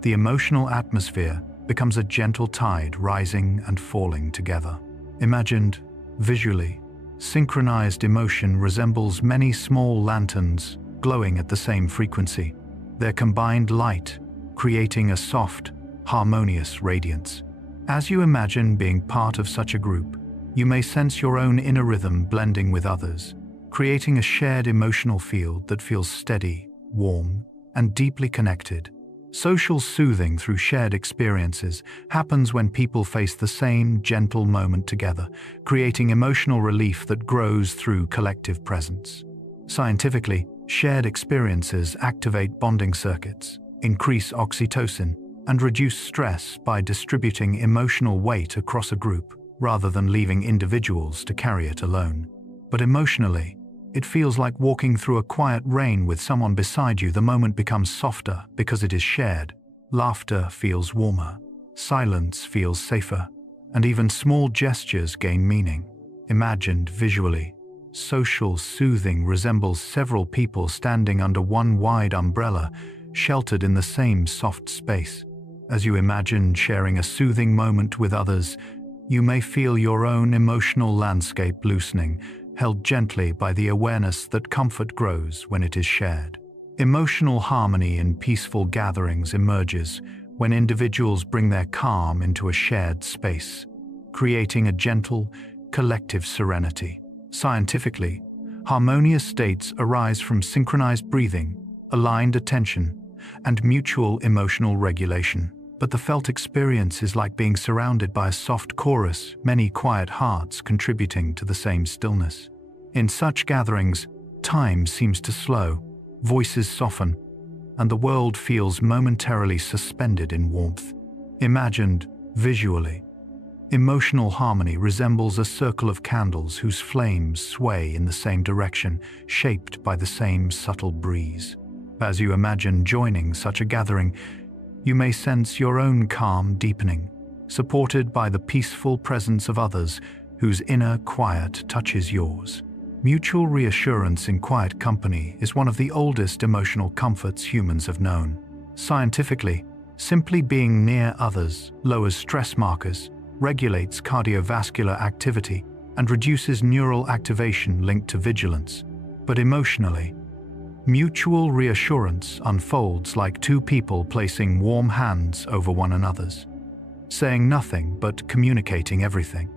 the emotional atmosphere becomes a gentle tide rising and falling together. Imagined, visually, synchronized emotion resembles many small lanterns glowing at the same frequency, their combined light creating a soft, harmonious radiance. As you imagine being part of such a group, you may sense your own inner rhythm blending with others, creating a shared emotional field that feels steady, warm, and deeply connected. Social soothing through shared experiences happens when people face the same gentle moment together, creating emotional relief that grows through collective presence. Scientifically, shared experiences activate bonding circuits, increase oxytocin, and reduce stress by distributing emotional weight across a group, rather than leaving individuals to carry it alone. But emotionally, it feels like walking through a quiet rain with someone beside you. The moment becomes softer because it is shared. Laughter feels warmer, silence feels safer, and even small gestures gain meaning. Imagined visually, social soothing resembles several people standing under one wide umbrella, sheltered in the same soft space. As you imagine sharing a soothing moment with others, you may feel your own emotional landscape loosening, held gently by the awareness that comfort grows when it is shared. Emotional harmony in peaceful gatherings emerges when individuals bring their calm into a shared space, creating a gentle, collective serenity. Scientifically, harmonious states arise from synchronized breathing, aligned attention, and mutual emotional regulation. But the felt experience is like being surrounded by a soft chorus, many quiet hearts contributing to the same stillness. In such gatherings, time seems to slow, voices soften, and the world feels momentarily suspended in warmth. Imagined, visually, emotional harmony resembles a circle of candles whose flames sway in the same direction, shaped by the same subtle breeze. As you imagine joining such a gathering, you may sense your own calm deepening, supported by the peaceful presence of others whose inner quiet touches yours. Mutual reassurance in quiet company is one of the oldest emotional comforts humans have known. Scientifically, simply being near others lowers stress markers, regulates cardiovascular activity, and reduces neural activation linked to vigilance. But emotionally, mutual reassurance unfolds like two people placing warm hands over one another's, saying nothing but communicating everything.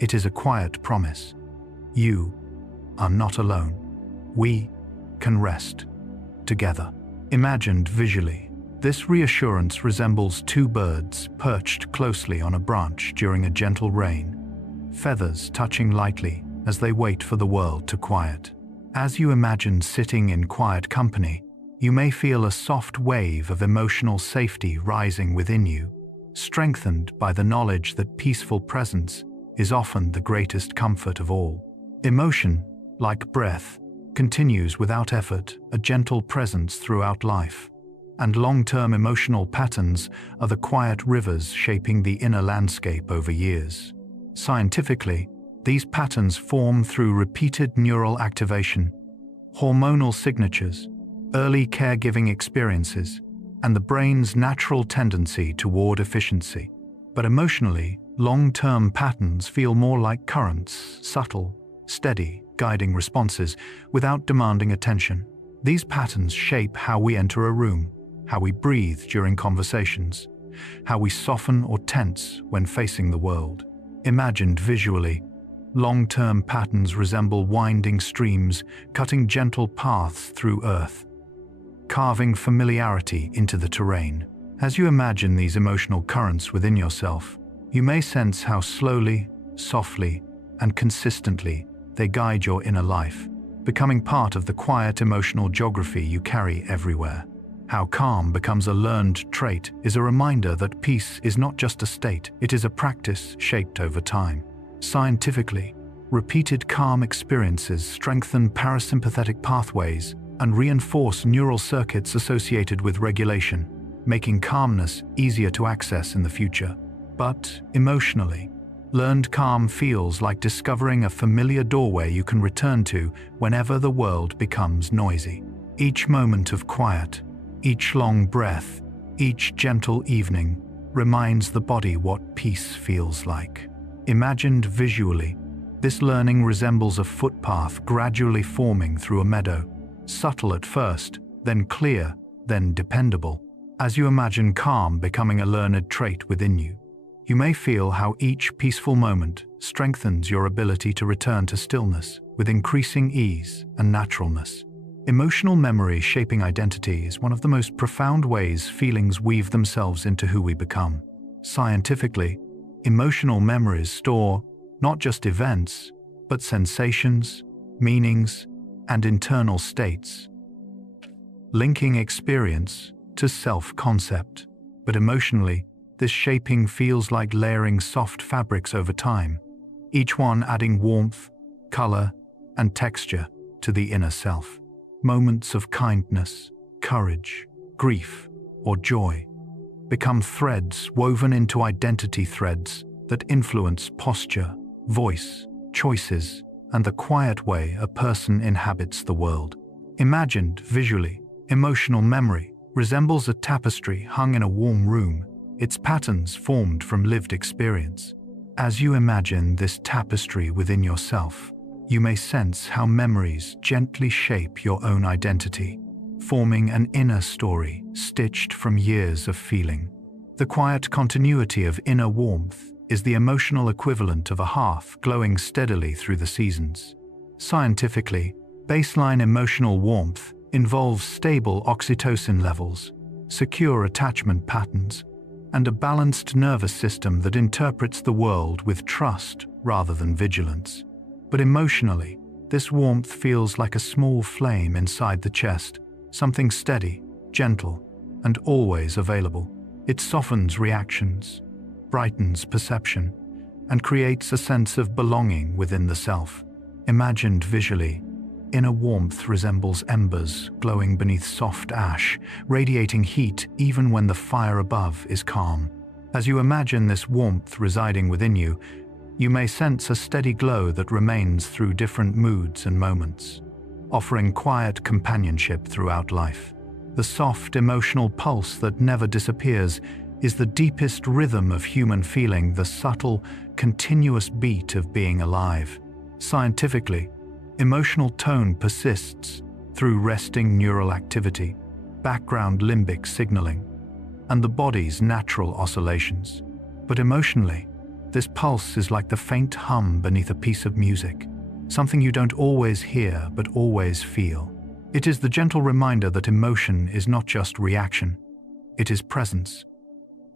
It is a quiet promise. You are not alone. We can rest together. Imagined visually, this reassurance resembles two birds perched closely on a branch during a gentle rain, feathers touching lightly as they wait for the world to quiet. As you imagine sitting in quiet company, you may feel a soft wave of emotional safety rising within you, strengthened by the knowledge that peaceful presence is often the greatest comfort of all. Emotion, like breath, continues without effort, a gentle presence throughout life. And long-term emotional patterns are the quiet rivers shaping the inner landscape over years. Scientifically, these patterns form through repeated neural activation, hormonal signatures, early caregiving experiences, and the brain's natural tendency toward efficiency. But emotionally, long-term patterns feel more like currents, subtle, steady, guiding responses without demanding attention. These patterns shape how we enter a room, how we breathe during conversations, how we soften or tense when facing the world. Imagined visually, long-term patterns resemble winding streams cutting gentle paths through earth, carving familiarity into the terrain. As you imagine these emotional currents within yourself, you may sense how slowly, softly, and consistently they guide your inner life, becoming part of the quiet emotional geography you carry everywhere. How calm becomes a learned trait is a reminder that peace is not just a state, it is a practice shaped over time. Scientifically, repeated calm experiences strengthen parasympathetic pathways and reinforce neural circuits associated with regulation, making calmness easier to access in the future. But emotionally, learned calm feels like discovering a familiar doorway you can return to whenever the world becomes noisy. Each moment of quiet, each long breath, each gentle evening reminds the body what peace feels like. Imagined visually, this learning resembles a footpath gradually forming through a meadow, subtle at first, then clear, then dependable. As you imagine calm becoming a learned trait within you, you may feel how each peaceful moment strengthens your ability to return to stillness with increasing ease and naturalness. Emotional memory shaping identity is one of the most profound ways feelings weave themselves into who we become. Scientifically, emotional memories store not just events, but sensations, meanings, and internal states, linking experience to self-concept. But emotionally, this shaping feels like layering soft fabrics over time, each one adding warmth, color, and texture to the inner self. Moments of kindness, courage, grief, or joy become threads woven into identity threads that influence posture, voice, choices, and the quiet way a person inhabits the world. Imagined visually, emotional memory resembles a tapestry hung in a warm room, its patterns formed from lived experience. As you imagine this tapestry within yourself, you may sense how memories gently shape your own identity, forming an inner story stitched from years of feeling. The quiet continuity of inner warmth is the emotional equivalent of a hearth glowing steadily through the seasons. Scientifically, baseline emotional warmth involves stable oxytocin levels, secure attachment patterns, and a balanced nervous system that interprets the world with trust rather than vigilance. But emotionally, this warmth feels like a small flame inside the chest, something steady, gentle, and always available. It softens reactions, brightens perception, and creates a sense of belonging within the self. Imagined visually, inner warmth resembles embers glowing beneath soft ash, radiating heat even when the fire above is calm. As you imagine this warmth residing within you, You may sense a steady glow that remains through different moods and moments, offering quiet companionship throughout life. The soft, emotional pulse that never disappears is the deepest rhythm of human feeling, the subtle, continuous beat of being alive. Scientifically, emotional tone persists through resting neural activity, background limbic signaling, and the body's natural oscillations. But emotionally, this pulse is like the faint hum beneath a piece of music, something you don't always hear but always feel. It is the gentle reminder that emotion is not just reaction, it is presence.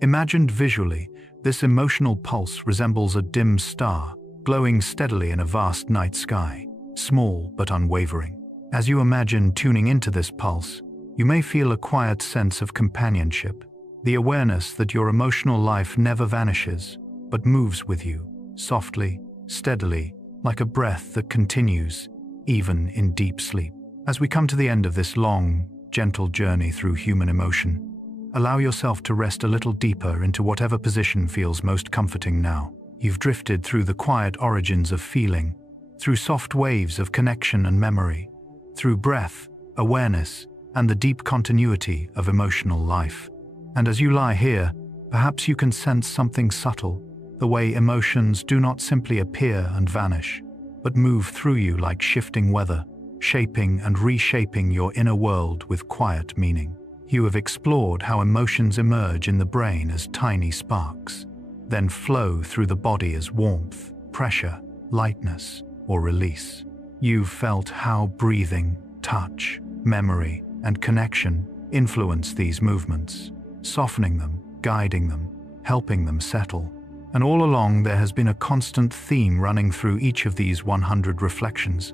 Imagined visually, this emotional pulse resembles a dim star, glowing steadily in a vast night sky, small but unwavering. As you imagine tuning into this pulse, you may feel a quiet sense of companionship, the awareness that your emotional life never vanishes, but moves with you, softly, steadily, like a breath that continues, even in deep sleep. As we come to the end of this long, gentle journey through human emotion, allow yourself to rest a little deeper into whatever position feels most comforting now. You've drifted through the quiet origins of feeling, through soft waves of connection and memory, through breath, awareness, and the deep continuity of emotional life. And as you lie here, perhaps you can sense something subtle, the way emotions do not simply appear and vanish, but move through you like shifting weather, shaping and reshaping your inner world with quiet meaning. You have explored how emotions emerge in the brain as tiny sparks, then flow through the body as warmth, pressure, lightness, or release. You've felt how breathing, touch, memory, and connection influence these movements, softening them, guiding them, helping them settle. And all along there has been a constant theme running through each of these 100 reflections,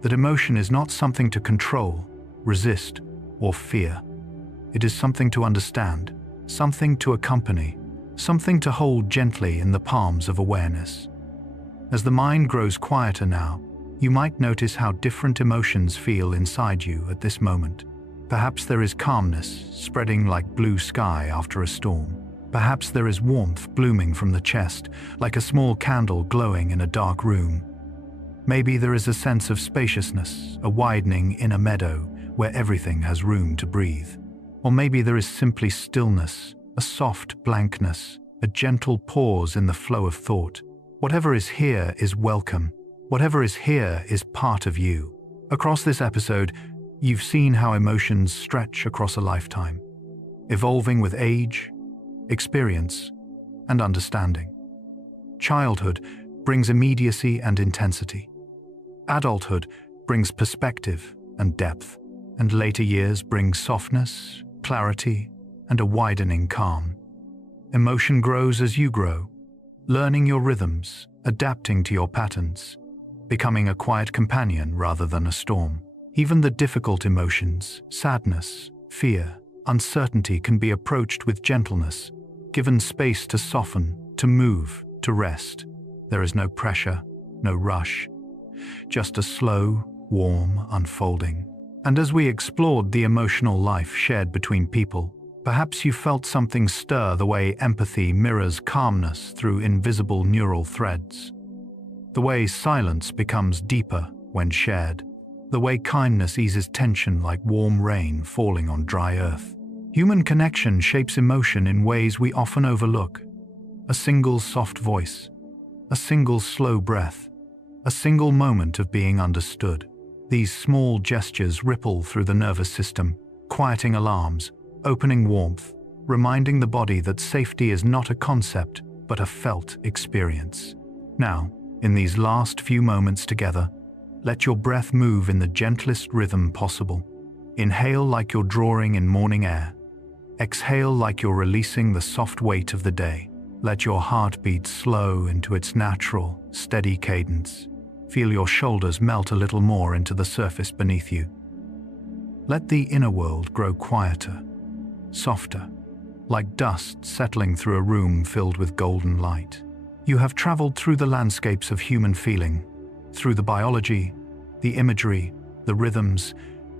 that emotion is not something to control, resist, or fear. It is something to understand, something to accompany, something to hold gently in the palms of awareness. As the mind grows quieter now, you might notice how different emotions feel inside you at this moment. Perhaps there is calmness spreading like blue sky after a storm. Perhaps there is warmth blooming from the chest, like a small candle glowing in a dark room. Maybe there is a sense of spaciousness, a widening inner meadow where everything has room to breathe. Or maybe there is simply stillness, a soft blankness, a gentle pause in the flow of thought. Whatever is here is welcome. Whatever is here is part of you. Across this episode, you've seen how emotions stretch across a lifetime, evolving with age, experience, and understanding. Childhood brings immediacy and intensity. Adulthood brings perspective and depth, and later years bring softness, clarity, and a widening calm. Emotion grows as you grow, learning your rhythms, adapting to your patterns, becoming a quiet companion rather than a storm. Even the difficult emotions, sadness, fear, uncertainty can be approached with gentleness, given space to soften, to move, to rest. There is no pressure, no rush, just a slow, warm unfolding. And as we explored the emotional life shared between people, perhaps you felt something stir the way empathy mirrors calmness through invisible neural threads. The way silence becomes deeper when shared. The way kindness eases tension like warm rain falling on dry earth. Human connection shapes emotion in ways we often overlook. A single soft voice, a single slow breath, a single moment of being understood. These small gestures ripple through the nervous system, quieting alarms, opening warmth, reminding the body that safety is not a concept, but a felt experience. Now, in these last few moments together, let your breath move in the gentlest rhythm possible. Inhale like you're drawing in morning air. Exhale like you're releasing the soft weight of the day. Let your heartbeat slow into its natural, steady cadence. Feel your shoulders melt a little more into the surface beneath you. Let the inner world grow quieter, softer, like dust settling through a room filled with golden light. You have traveled through the landscapes of human feeling, through the biology, the imagery, the rhythms,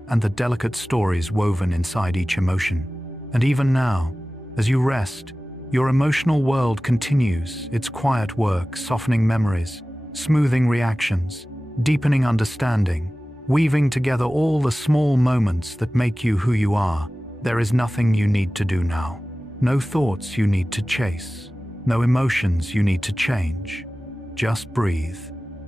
and the delicate stories woven inside each emotion. And even now, as you rest, Your emotional world continues its quiet work, softening memories, smoothing reactions, deepening understanding, weaving together all the small moments that make you who you are. There is nothing you need to do now. No thoughts you need to chase. No emotions you need to change. Just breathe.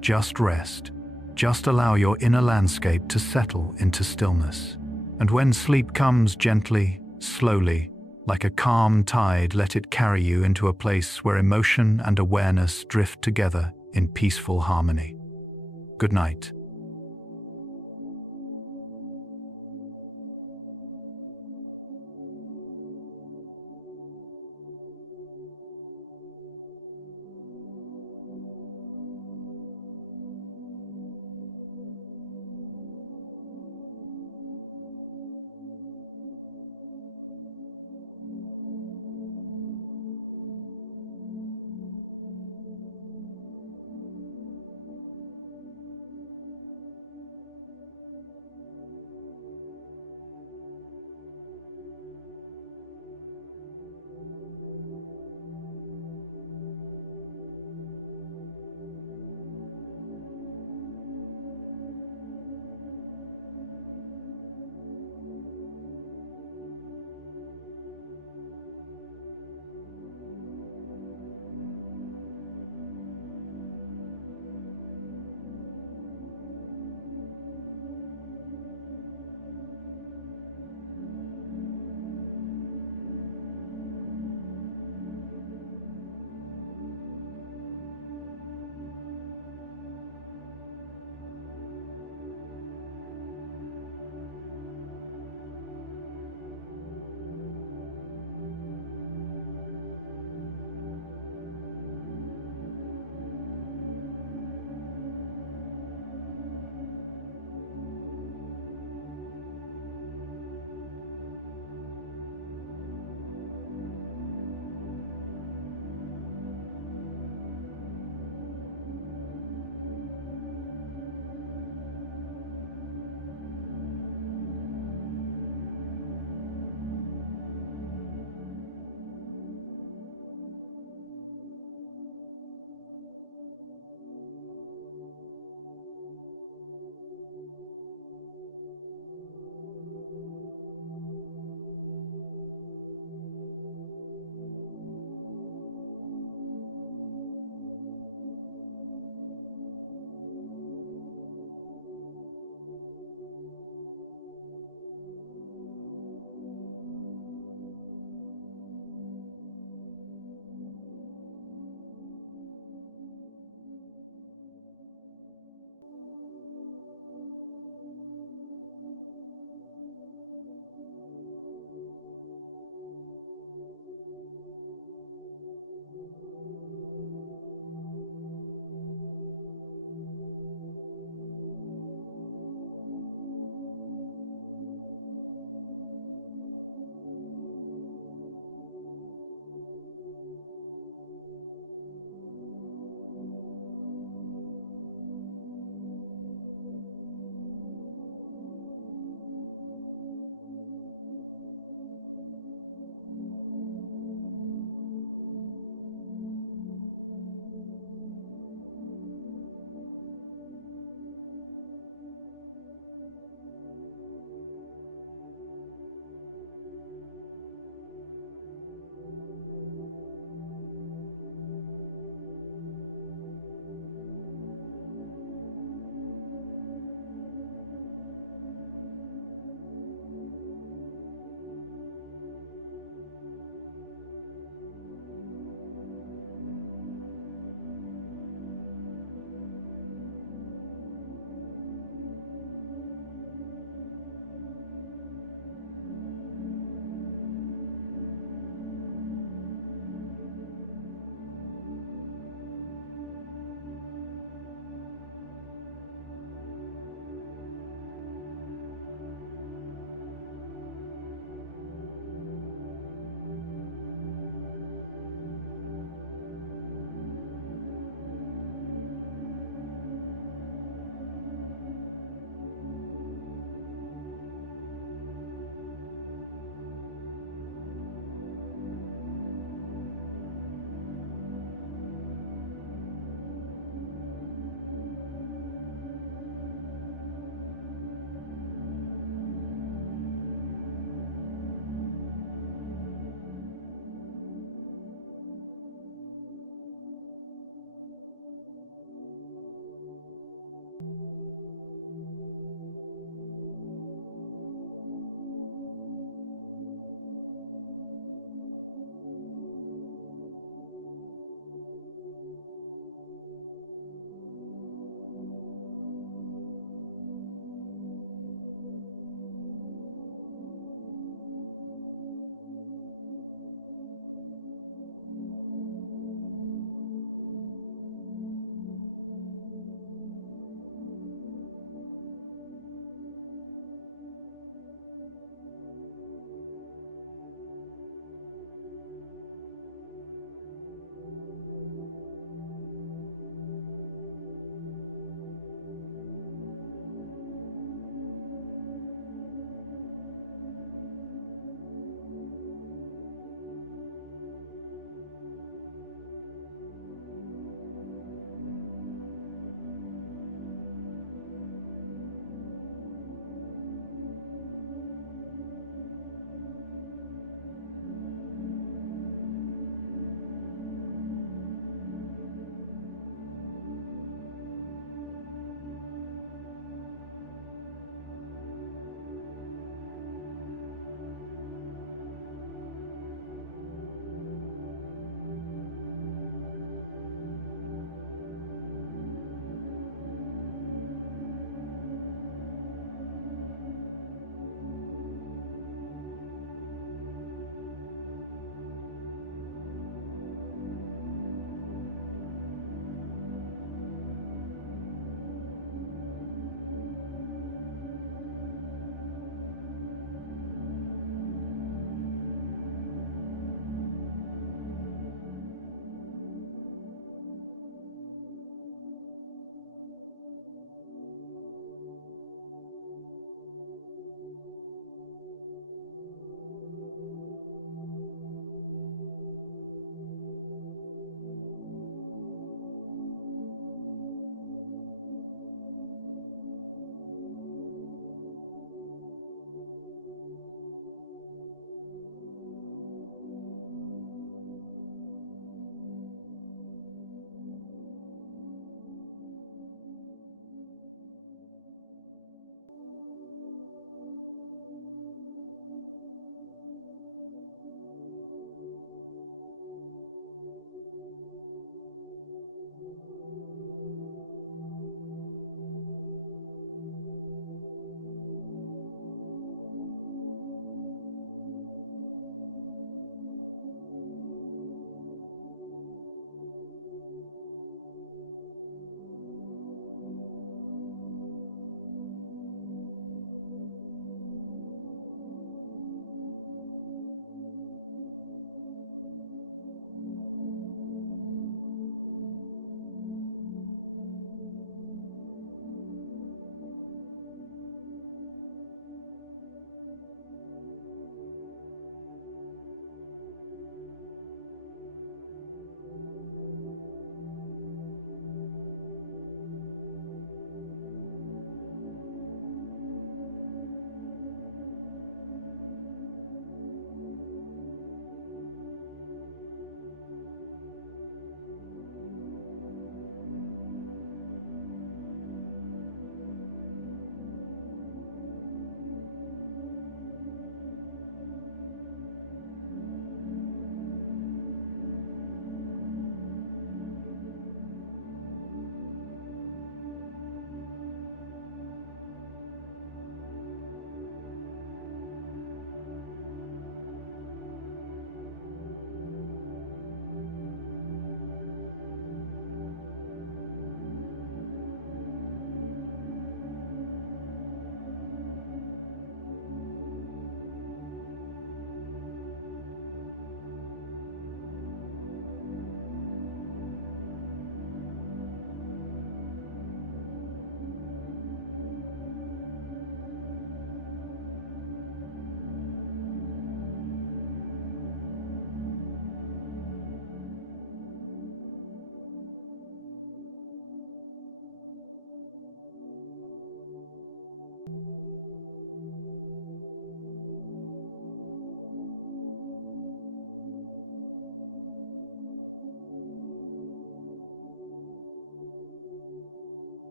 Just rest. Just allow your inner landscape to settle into stillness. And when sleep comes gently, slowly, like a calm tide, let it carry you into a place where emotion and awareness drift together in peaceful harmony. Good night.